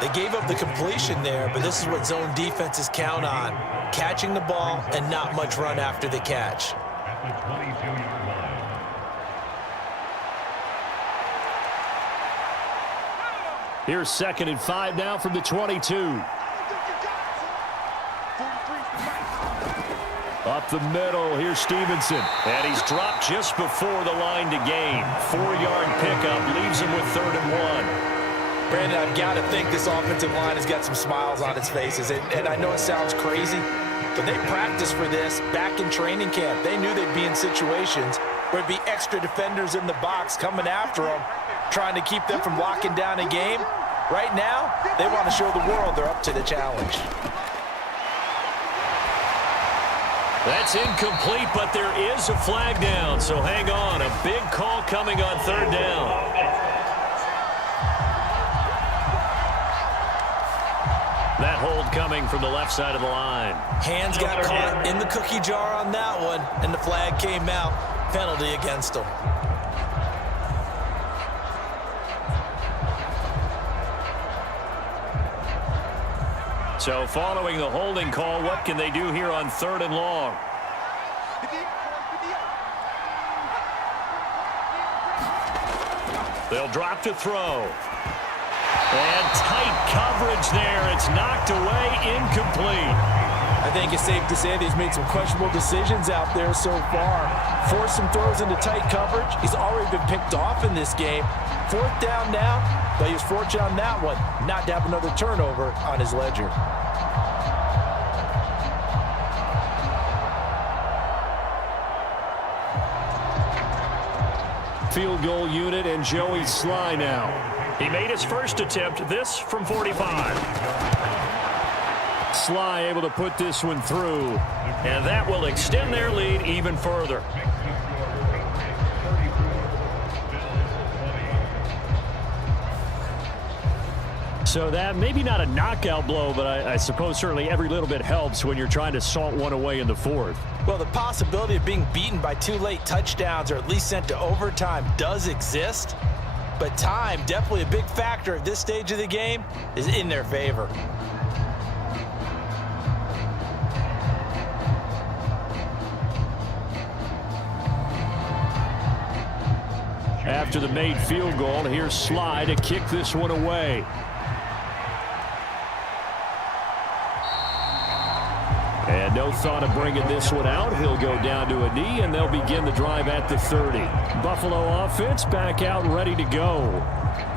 They gave up the completion there, but this is what zone defenses count on. Catching the ball and not much run after the catch. Here's 2nd and 5 now from the 22. Up the middle, here's Stevenson. And he's dropped just before the line to gain. 4-yard pickup leaves him with 3rd and 1. Brandon, I've got to think this offensive line has got some smiles on its faces. And I know it sounds crazy, but they practiced for this back in training camp. They knew they'd be in situations where there'd be extra defenders in the box coming after them, trying to keep them from locking down a game. Right now, they want to show the world they're up to the challenge. That's incomplete, but there is a flag down, so hang on. A big call coming on 3rd down. That hold coming from the left side of the line. Hands got caught in the cookie jar on that one, and the flag came out. Penalty against them. So following the holding call, what can they do here on 3rd and long? They'll drop to throw. And tight coverage there. It's knocked away, incomplete. I think it's safe to say that he's made some questionable decisions out there so far. Forced some throws into tight coverage. He's already been picked off in this game. 4th down now, but he was fortunate on that one not to have another turnover on his ledger. Field goal unit and Joey Sly now. He made his first attempt, this from 45. Sly able to put this one through. And that will extend their lead even further. So that maybe not a knockout blow, but I suppose certainly every little bit helps when you're trying to salt one away in the 4th. Well, the possibility of being beaten by 2 late touchdowns or at least sent to overtime does exist. But time, definitely a big factor at this stage of the game, is in their favor. After the made field goal, here's Sly to kick this one away. And no thought of bringing this one out. He'll go down to a knee, and they'll begin the drive at the 30. Buffalo offense back out ready to go.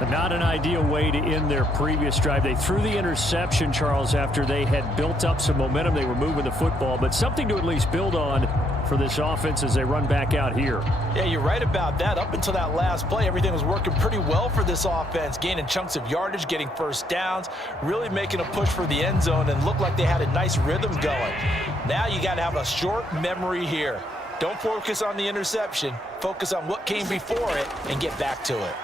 Not an ideal way to end their previous drive. They threw the interception, Charles, after they had built up some momentum. They were moving the football, but something to at least build on for this offense as they run back out here. Yeah, you're right about that. Up until that last play, everything was working pretty well for this offense, gaining chunks of yardage, getting first downs, really making a push for the end zone, and looked like they had a nice rhythm going. Now you got to have a short memory here. Don't focus on the interception. Focus on what came before it and get back to it.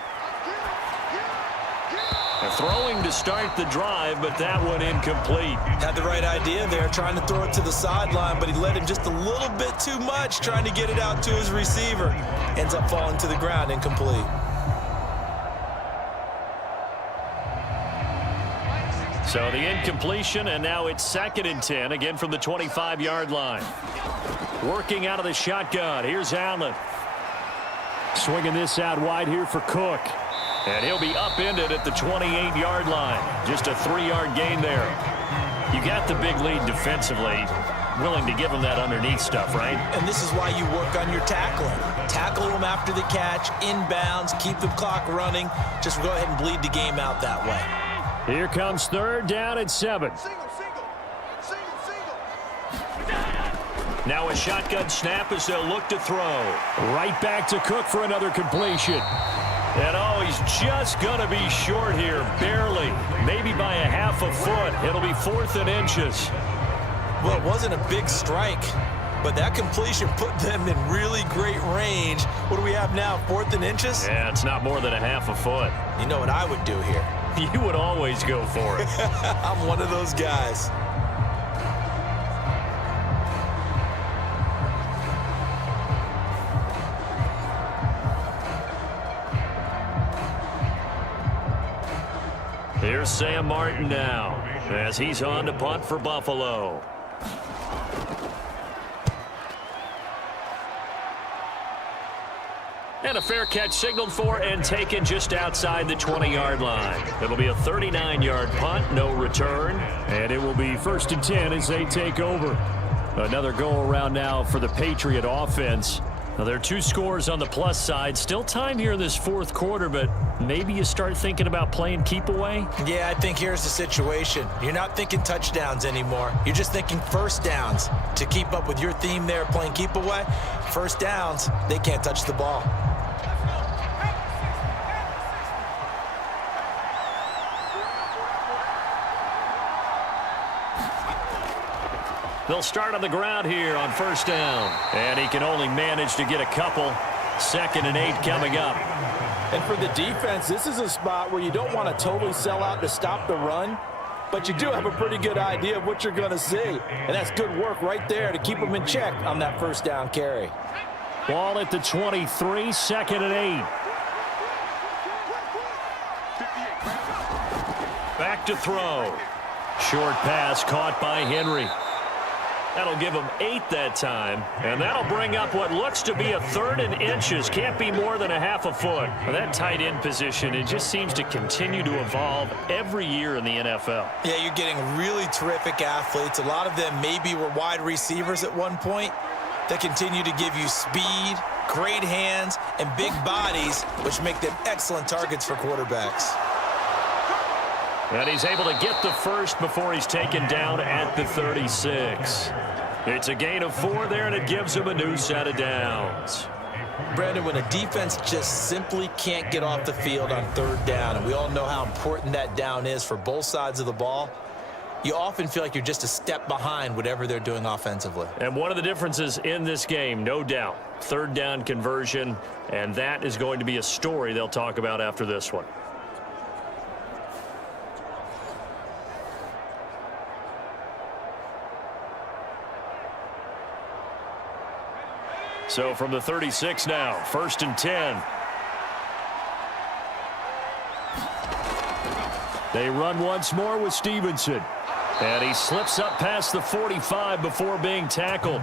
They're throwing to start the drive, but that one incomplete. Had the right idea there, trying to throw it to the sideline, but he led him just a little bit too much, trying to get it out to his receiver. Ends up falling to the ground, incomplete. So the incompletion, and now it's 2nd and 10, again from the 25-yard line. Working out of the shotgun. Here's Allen. Swinging this out wide here for Cook. And he'll be upended at the 28-yard line. Just a 3-yard gain there. You got the big lead defensively. Willing to give him that underneath stuff, right? And this is why you work on your tackling. Tackle them after the catch, inbounds, keep the clock running. Just go ahead and bleed the game out that way. Here comes 3rd down and 7. Now a shotgun snap as they'll look to throw. Right back to Cook for another completion. And oh, he's just going to be short here, barely. Maybe by a half a foot. It'll be 4th and inches. Well, it wasn't a big strike, but that completion put them in really great range. What do we have now, 4th and inches? Yeah, it's not more than a half a foot. You know what I would do here? You would always go for it. I'm one of those guys. Here's Sam Martin now as he's on to punt for Buffalo. And a fair catch signaled for and taken just outside the 20-yard line. It'll be a 39-yard punt, no return. And it will be 1st and 10 as they take over. Another go-around now for the Patriot offense. Now, there are 2 scores on the plus side. Still time here in this 4th quarter, but maybe you start thinking about playing keep away? Yeah, I think here's the situation. You're not thinking touchdowns anymore. You're just thinking first downs. To keep up with your theme there, playing keep away, first downs, they can't touch the ball. They'll start on the ground here on 1st down. And he can only manage to get a couple. 2nd and 8 coming up. And for the defense, this is a spot where you don't want to totally sell out to stop the run, but you do have a pretty good idea of what you're going to see. And that's good work right there to keep them in check on that 1st down carry. Ball at the 23, 2nd and 8. Back to throw. Short pass caught by Henry. That'll give him 8 that time, and that'll bring up what looks to be a 3rd and inches. Can't be more than a half a foot. Well, that tight end position, it just seems to continue to evolve every year in the NFL. Yeah, you're getting really terrific athletes. A lot of them maybe were wide receivers at one point that continue to give you speed, great hands, and big bodies, which make them excellent targets for quarterbacks. And he's able to get the first before he's taken down at the 36. It's a gain of 4 there, and it gives him a new set of downs. Brandon, when a defense just simply can't get off the field on 3rd down, and we all know how important that down is for both sides of the ball, you often feel like you're just a step behind whatever they're doing offensively. And one of the differences in this game, no doubt, 3rd down conversion, and that is going to be a story they'll talk about after this one. So from the 36 now, 1st and 10. They run once more with Stevenson. And he slips up past the 45 before being tackled.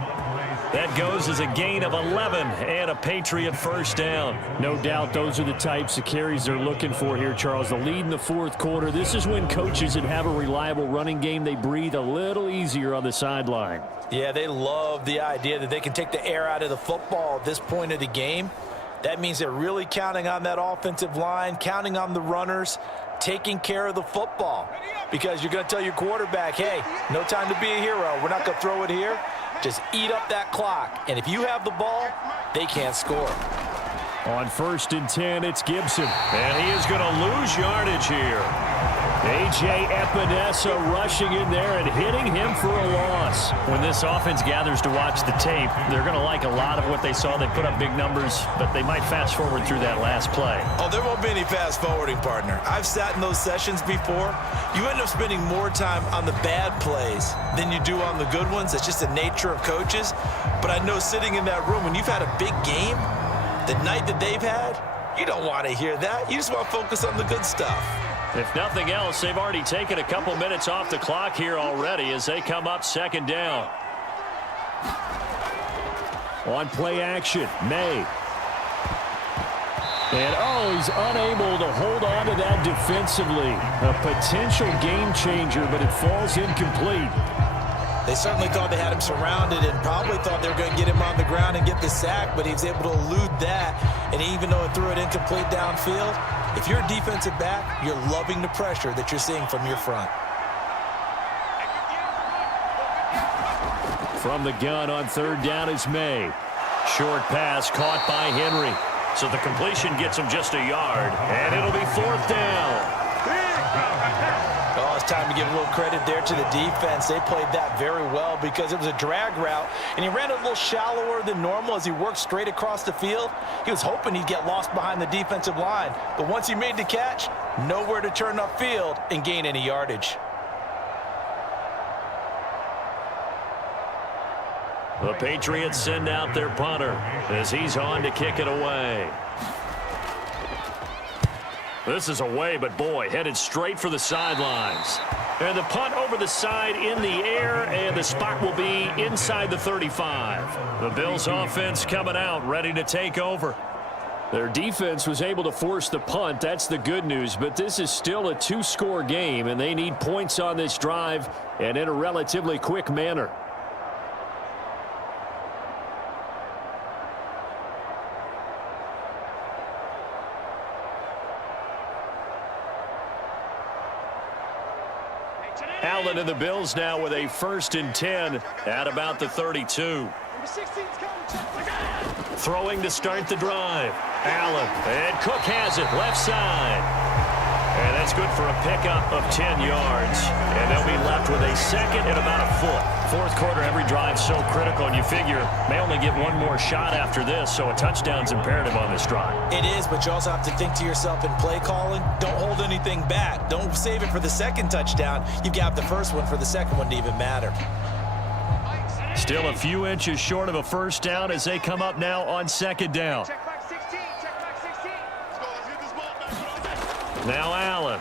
That goes as a gain of 11 and a Patriot 1st down. No doubt those are the types of carries they're looking for here, Charles. The lead in the 4th quarter. This is when coaches that have a reliable running game, they breathe a little easier on the sideline. Yeah, they love the idea that they can take the air out of the football at this point of the game. That means they're really counting on that offensive line, counting on the runners, taking care of the football. Because you're going to tell your quarterback, hey, no time to be a hero. We're not going to throw it here. Just eat up that clock. And if you have the ball, they can't score. On 1st and 10, it's Gibson. And he is going to lose yardage here. A.J. Epinesa rushing in there and hitting him for a loss. When this offense gathers to watch the tape, they're going to like a lot of what they saw. They put up big numbers, but they might fast forward through that last play. Oh, there won't be any fast forwarding, partner. I've sat in those sessions before. You end up spending more time on the bad plays than you do on the good ones. It's just the nature of coaches. But I know sitting in that room, when you've had a big game, the night that they've had, you don't want to hear that. You just want to focus on the good stuff. If nothing else, they've already taken a couple minutes off the clock here already as they come up 2nd down. On play action, May. And, he's unable to hold on to that defensively. A potential game changer, but it falls incomplete. They certainly thought they had him surrounded and probably thought they were going to get him on the ground and get the sack, but he was able to elude that. And even though it threw it incomplete downfield, if you're a defensive back, you're loving the pressure that you're seeing from your front. From the gun on 3rd down is May. Short pass caught by Henry. So the completion gets him just a yard, and it'll be 4th down. Oh, it's time to give a little credit there to the defense. They played that very well because it was a drag route, and he ran a little shallower than normal as he worked straight across the field. He was hoping he'd get lost behind the defensive line, but once he made the catch, nowhere to turn upfield and gain any yardage. The Patriots send out their punter as he's on to kick it away. This is away, but boy, headed straight for the sidelines. And the punt over the side in the air, and the spot will be inside the 35. The Bills offense coming out, ready to take over. Their defense was able to force the punt. That's the good news, but this is still a two-score game, and they need points on this drive and in a relatively quick manner. Allen and the Bills now with a 1st and 10 at about the 32. Throwing to start the drive. Allen, and Cook has it, left side. And that's good for a pickup of 10 yards. And they'll be left with a 2nd and about a foot. 4th quarter, every drive so critical, and you figure may only get one more shot after this, so a touchdown's imperative on this drive. It is, but you also have to think to yourself in play calling, don't hold anything back. Don't save it for the 2nd touchdown. You've got the 1st one for the 2nd one to even matter. Still a few inches short of a 1st down as they come up now on 2nd down. Now Allen.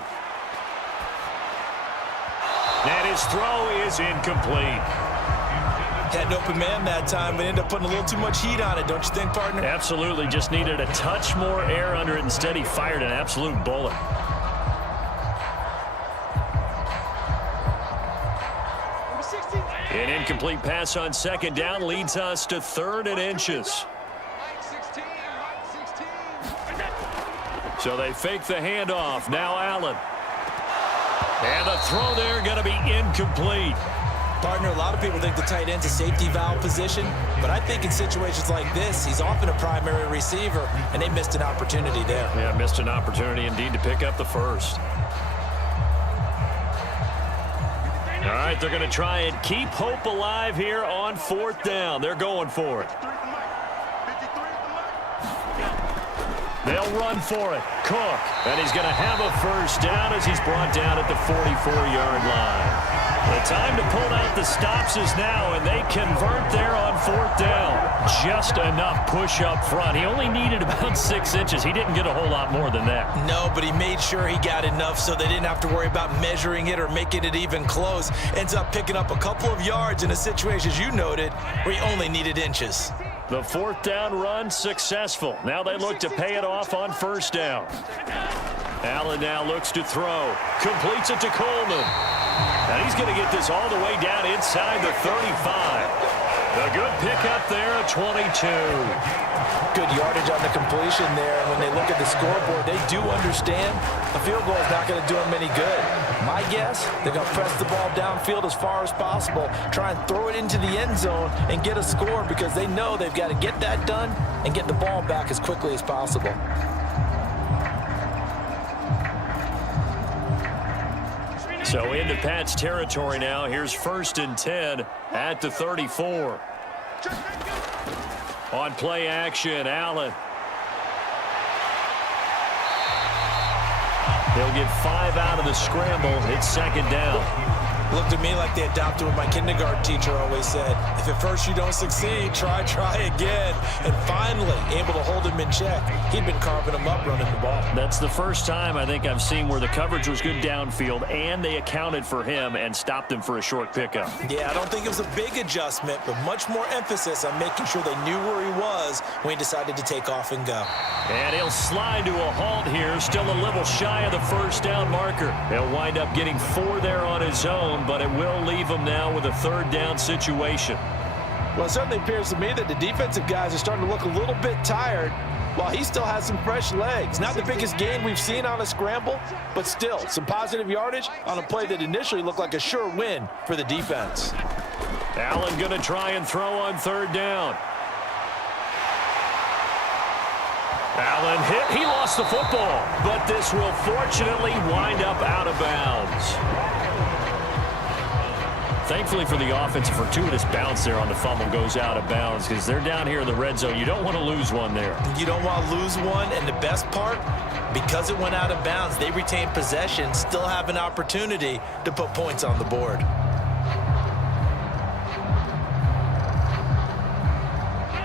And his throw is incomplete. Had an open man that time, but ended up putting a little too much heat on it, don't you think, partner? Absolutely. Just needed a touch more air under it. Instead, he fired an absolute bullet. An incomplete pass on 2nd down leads us to 3rd and inches. So they fake the handoff. Now Allen. And the throw there going to be incomplete. Partner, a lot of people think the tight end's a safety valve position, but I think in situations like this, he's often a primary receiver, and they missed an opportunity there. Yeah, missed an opportunity indeed to pick up the 1st. All right, they're going to try and keep hope alive here on 4th down. They're going for it. They'll run for it. Cook, and he's going to have a 1st down as he's brought down at the 44-yard line. The time to pull out the stops is now, and they convert there on 4th down. Just enough push up front. He only needed about 6 inches. He didn't get a whole lot more than that. No, but he made sure he got enough so they didn't have to worry about measuring it or making it even close. Ends up picking up a couple of yards in a situation, as you noted, where he only needed inches. The 4th down run successful. Now they look to pay it off on 1st down. Allen now looks to throw. Completes it to Coleman. And he's going to get this all the way down inside the 35. A good pickup there at 22. Good yardage on the completion there. And when they look at the scoreboard, they do understand a field goal is not going to do them any good. My guess, they're going to press the ball downfield as far as possible, try and throw it into the end zone and get a score because they know they've got to get that done and get the ball back as quickly as possible. So into Pat's territory now. Here's 1st and 10 at the 34. On play action, Allen. They'll get 5 out of the scramble. It's 2nd down. Looked to me like they adopted what my kindergarten teacher always said. If at first you don't succeed, try again. And finally, able to hold him in check. He'd been carving him up running the ball. That's the first time I think I've seen where the coverage was good downfield and they accounted for him and stopped him for a short pickup. Yeah, I don't think it was a big adjustment, but much more emphasis on making sure they knew where he was when he decided to take off and go. And he'll slide to a halt here, still a little shy of the 1st down marker. He'll wind up getting 4 there on his own, but it will leave him now with a 3rd down situation. Well, it certainly appears to me that the defensive guys are starting to look a little bit tired while he still has some fresh legs. Not the biggest gain we've seen on a scramble, but still some positive yardage on a play that initially looked like a sure win for the defense. Allen going to try and throw on 3rd down. Allen hit. He lost the football, but this will fortunately wind up out of bounds. Thankfully for the offense, a fortuitous bounce there on the fumble goes out of bounds because they're down here in the red zone. You don't want to lose one there. You don't want to lose one, and the best part, because it went out of bounds, they retain possession, still have an opportunity to put points on the board.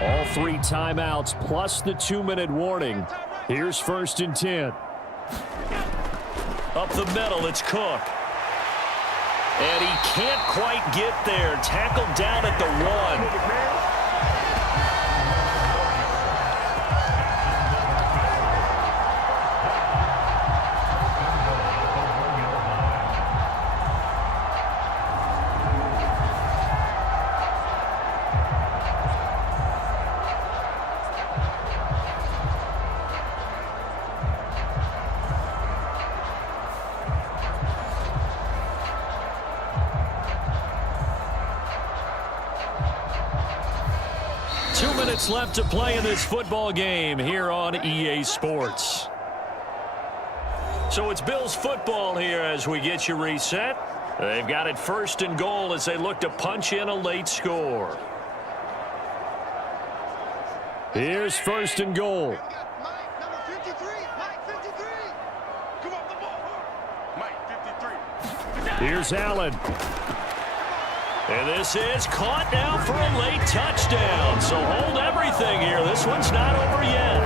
All 3 timeouts plus the 2-minute warning. Here's 1st and 10. Up the middle, it's Cook. And he can't quite get there. Tackled down at the 1. minutes left to play in this football game here on EA Sports. So it's Bills football here as we get you reset. They've got it 1st and goal as they look to punch in a late score. Here's 1st and goal. Mike, number 53. Mike, 53. Come off the ball. Mike, 53. Here's Allen. And this is caught now for a late touchdown. So hold everything here. This one's not over yet.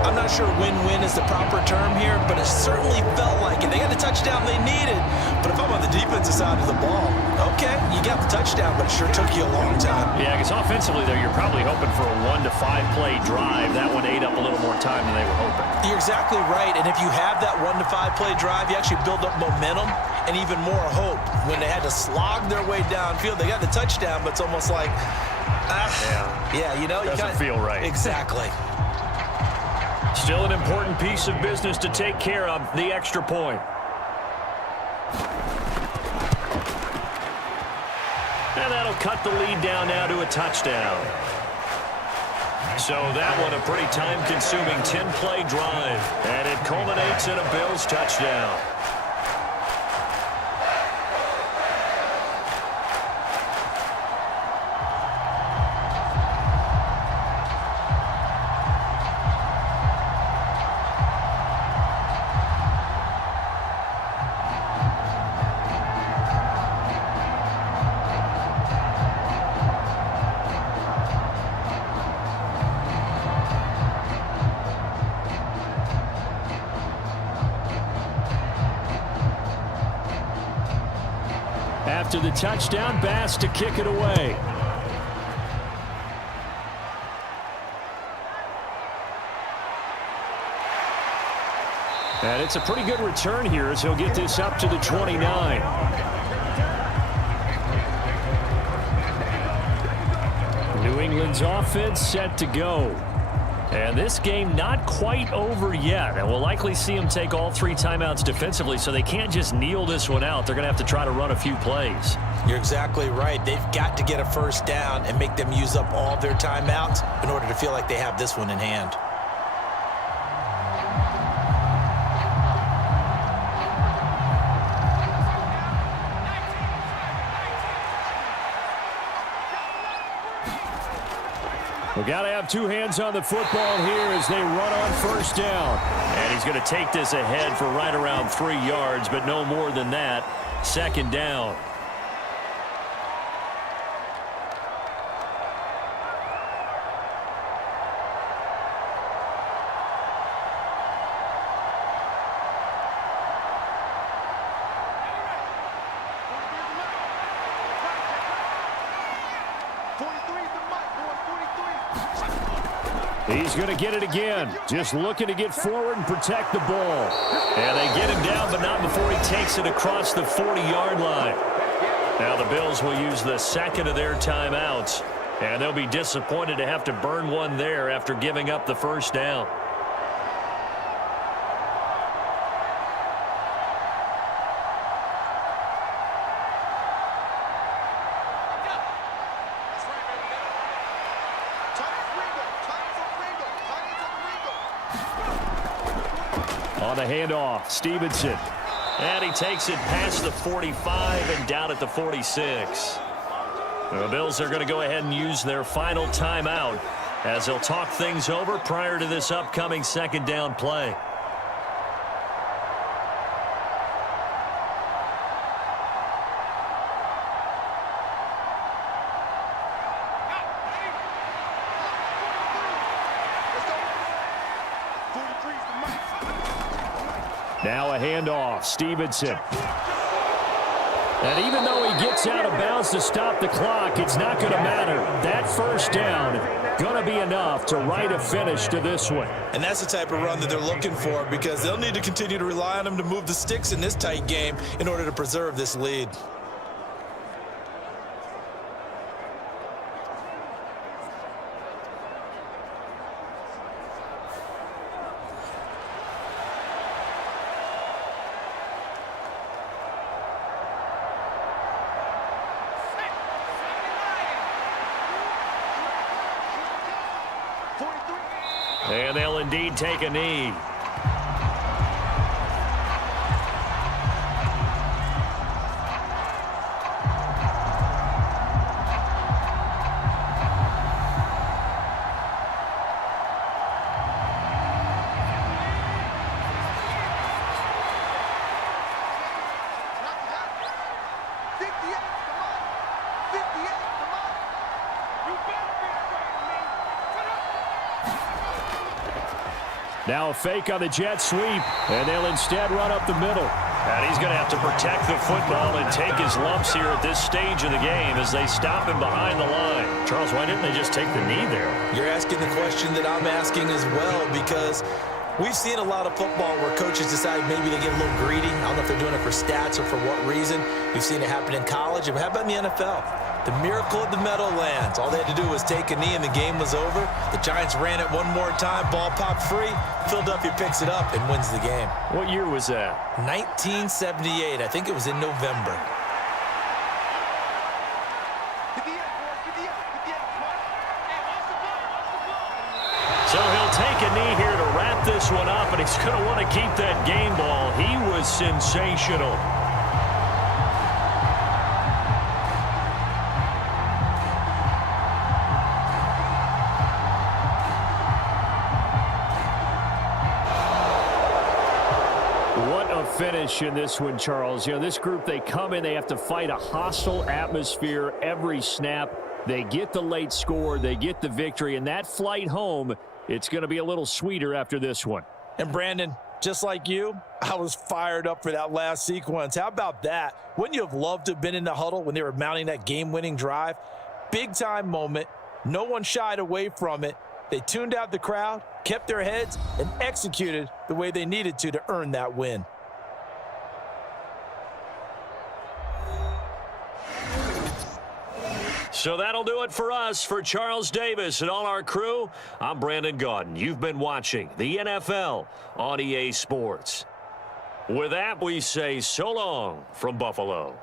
I'm not sure win-win is the proper term here, but it certainly felt like it. They got the touchdown they needed. But if I'm on the defensive side of the ball, okay, you got the touchdown, but it sure took you a long time. Yeah, because offensively there, you're probably hoping for a 1 to 5 play drive. That one ate up a little more time than they were hoping. You're exactly right. And if you have that 1 to 5 play drive, you actually build up momentum and even more hope. When they had to slog their way downfield, they got the touchdown, but it's almost like, you know, doesn't feel right. Exactly. Still an important piece of business to take care of, the extra point. And that'll cut the lead down now to a touchdown. So that one a pretty time-consuming 10-play drive. And it culminates in a Bills touchdown. After the touchdown, Bass to kick it away. And it's a pretty good return here as he'll get this up to the 29. New England's offense set to go. And this game not quite over yet. And we'll likely see them take all 3 timeouts defensively, so they can't just kneel this one out. They're going to have to try to run a few plays. You're exactly right. They've got to get a first down and make them use up all their timeouts in order to feel like they have this one in hand. We've got to have 2 hands on the football here as they run on first down. And he's going to take this ahead for right around 3 yards, but no more than that. 2nd down. He's going to get it again. Just looking to get forward and protect the ball. And they get him down, but not before he takes it across the 40-yard line. Now the Bills will use the 2nd of their timeouts. And they'll be disappointed to have to burn one there after giving up the first down. On the handoff, Stevenson. And he takes it past the 45 and down at the 46. The Bills are going to go ahead and use their final timeout as they'll talk things over prior to this upcoming 2nd down play. Now a handoff, Stevenson. And even though he gets out of bounds to stop the clock, it's not going to matter. That first down going to be enough to write a finish to this one. And that's the type of run that they're looking for, because they'll need to continue to rely on him to move the sticks in this tight game in order to preserve this lead. And they'll indeed take a knee. Now a fake on the jet sweep, and they'll instead run up the middle. And he's going to have to protect the football and take his lumps here at this stage of the game as they stop him behind the line. Charles, why didn't they just take the knee there? You're asking the question that I'm asking as well, because we've seen a lot of football where coaches decide maybe they get a little greedy. I don't know if they're doing it for stats or for what reason. We've seen it happen in college. And how about in the NFL? The miracle of the Meadowlands. All they had to do was take a knee and the game was over. The Giants ran it one more time. Ball popped free. Philadelphia picks it up and wins the game. What year was that? 1978. I think it was in November. So he'll take a knee here to wrap this one up, and he's going to want to keep that game ball. He was sensational. Finish in this one, Charles. You know, this group, they come in, they have to fight a hostile atmosphere every snap. They get the late score, they get the victory, and that flight home, it's going to be a little sweeter after this one. And Brandon, just like you, I was fired up for that last sequence. How about that? Wouldn't you have loved to have been in the huddle when they were mounting that game-winning drive? Big-time moment. No one shied away from it. They tuned out the crowd, kept their heads, and executed the way they needed to earn that win. So that'll do it for us. For Charles Davis and all our crew, I'm Brandon Gaudin. You've been watching the NFL on EA Sports. With that, we say so long from Buffalo.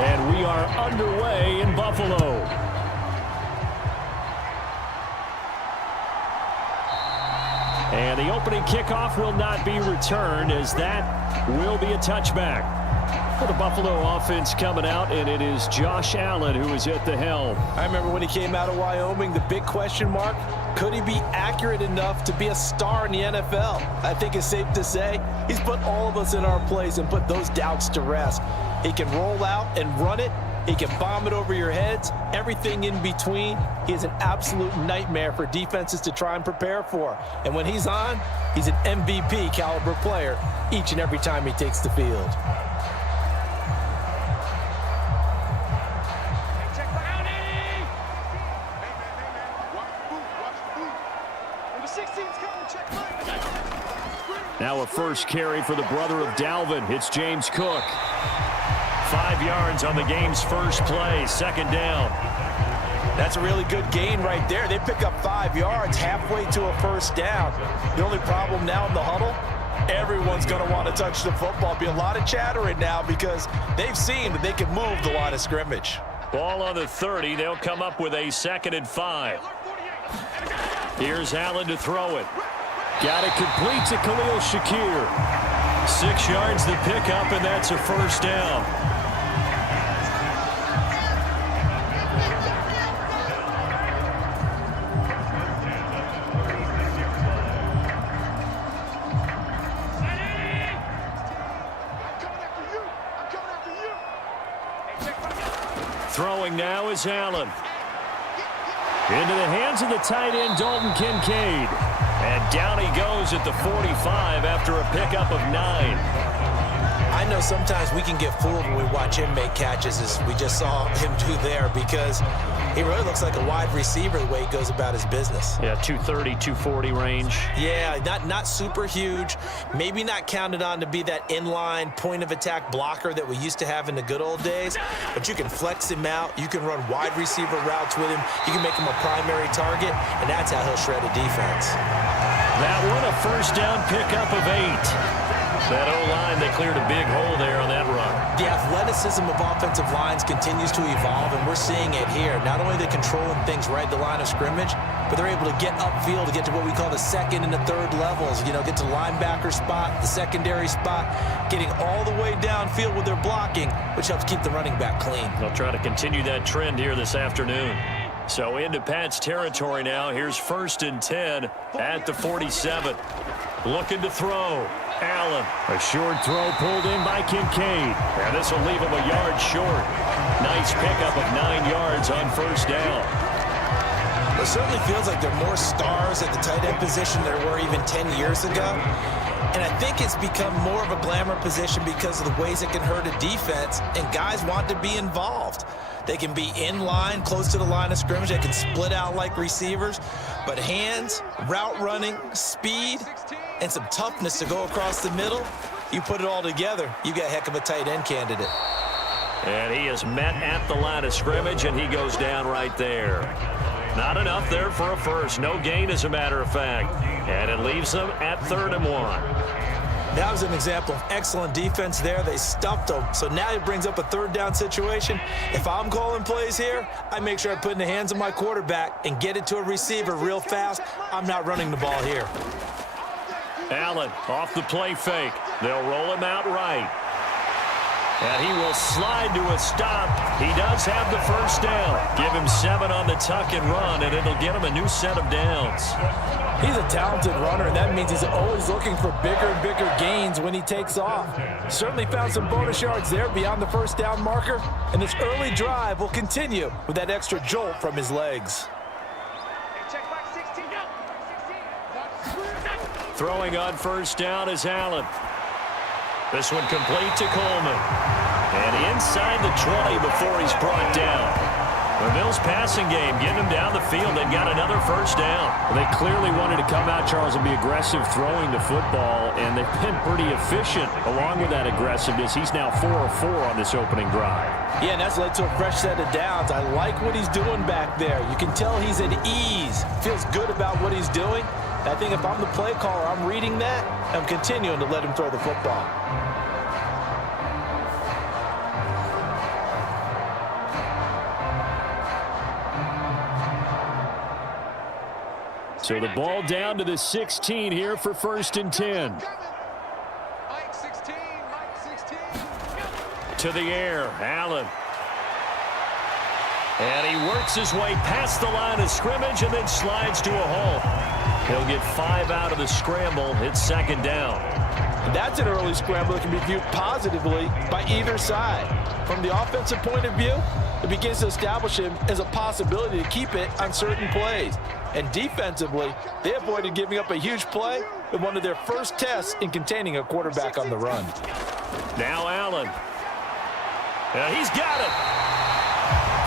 And we are underway in Buffalo. And the opening kickoff will not be returned, as that will be a touchback. For the Buffalo offense coming out, and it is Josh Allen who is at the helm. I remember when he came out of Wyoming, the big question mark, could he be accurate enough to be a star in the NFL? I think it's safe to say he's put all of us in our place and put those doubts to rest. He can roll out and run it. He can bomb it over your heads. Everything in between. He is an absolute nightmare for defenses to try and prepare for. And when he's on, he's an MVP caliber player each and every time he takes the field. Now a first carry for the brother of Dalvin. It's James Cook. 5 yards on the game's first play. Second down. That's a really good gain right there. They pick up 5 yards halfway to a first down. The only problem now in the huddle, everyone's going to want to touch the football. Be a lot of chattering now because they've seen that they can move the line of scrimmage. Ball on the 30. They'll come up with a 2nd and 5. Here's Allen to throw it. Got it complete to Khalil Shakir. 6 yards to pick up, and that's a first down. Throwing now is Allen. Into the hands of the tight end, Dalton Kincaid. And down he goes at the 45 after a pickup of 9. I know sometimes we can get fooled when we watch him make catches, as we just saw him do there, because he really looks like a wide receiver the way he goes about his business. Yeah, 230, 240 range. Yeah, not super huge. Maybe not counted on to be that inline point-of-attack blocker that we used to have in the good old days, but you can flex him out. You can run wide receiver routes with him. You can make him a primary target, and that's how he'll shred a defense. That one a first down pickup of 8. That O-line, they cleared a big hole there on that run. The athleticism of offensive lines continues to evolve, and we're seeing it here. Not only are they controlling things right at the line of scrimmage, but they're able to get upfield to get to what we call the second and the third levels. You know, get to the linebacker spot, the secondary spot, getting all the way downfield with their blocking, which helps keep the running back clean. They'll try to continue that trend here this afternoon. So into Pat's territory now. Here's 1st and 10 at the 47. Looking to throw. Allen. A short throw pulled in by Kincaid. And this will leave him a yard short. Nice pickup of 9 yards on first down. It certainly feels like there are more stars at the tight end position than there were even 10 years ago. And I think it's become more of a glamour position because of the ways it can hurt a defense, and guys want to be involved. They can be in line, close to the line of scrimmage. They can split out like receivers. But hands, route running, speed, and some toughness to go across the middle, you put it all together, you got a heck of a tight end candidate. And he is met at the line of scrimmage, and he goes down right there. Not enough there for a first. No gain, as a matter of fact. And it leaves them at 3rd and 1. That was an example of excellent defense there. They stuffed him. So now he brings up a 3rd down situation. If I'm calling plays here, I make sure I put it in the hands of my quarterback and get it to a receiver real fast. I'm not running the ball here. Allen off the play fake. They'll roll him out right. And he will slide to a stop. He does have the first down. Give him 7 on the tuck and run, and it'll get him a new set of downs. He's a talented runner, and that means he's always looking for bigger and bigger gains when he takes off. Certainly found some bonus yards there beyond the first down marker, and this early drive will continue with that extra jolt from his legs. Throwing on first down is Allen. This one complete to Coleman. And inside the 20 before he's brought down. The Bills passing game, getting him down the field. They've got another first down. Well, they clearly wanted to come out, Charles, and be aggressive throwing the football, and they've been pretty efficient along with that aggressiveness. He's now 4 of 4 on this opening drive. Yeah, and that's led to a fresh set of downs. I like what he's doing back there. You can tell he's at ease. Feels good about what he's doing. I think if I'm the play caller, I'm reading that. I'm continuing to let him throw the football. So the ball down to the 16 here for 1st and 10. Mike 16, Mike 16. To the air, Allen. And he works his way past the line of scrimmage and then slides to a hole. He'll get 5 out of the scramble. It's 2nd down. And that's an early scramble that can be viewed positively by either side. From the offensive point of view, it begins to establish him as a possibility to keep it on certain plays. And defensively, they avoided giving up a huge play in one of their first tests in containing a quarterback on the run. Now Allen. He's got it.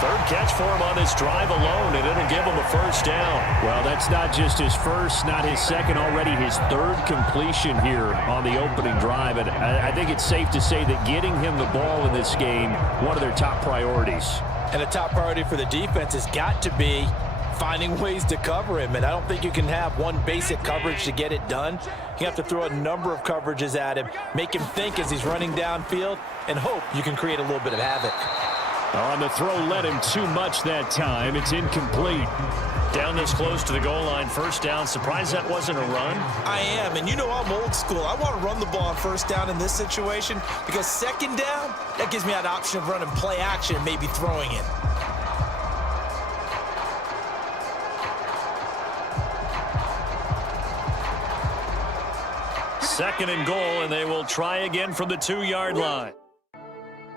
3rd catch for him on this drive alone, and it'll give him a first down. Well, that's not just his first, not his second, already his 3rd completion here on the opening drive. And I think it's safe to say that getting him the ball in this game, one of their top priorities. And a top priority for the defense has got to be finding ways to cover him. And I don't think you can have one basic coverage to get it done. You have to throw a number of coverages at him, make him think as he's running downfield, and hope you can create a little bit of havoc. On the throw, led him too much that time. It's incomplete. Down this close to the goal line, first down. Surprised that wasn't a run? I am, and you know I'm old school. I want to run the ball on first down in this situation because 2nd down, that gives me that option of running play action and maybe throwing it. Second and goal, and they will try again from the 2-yard line.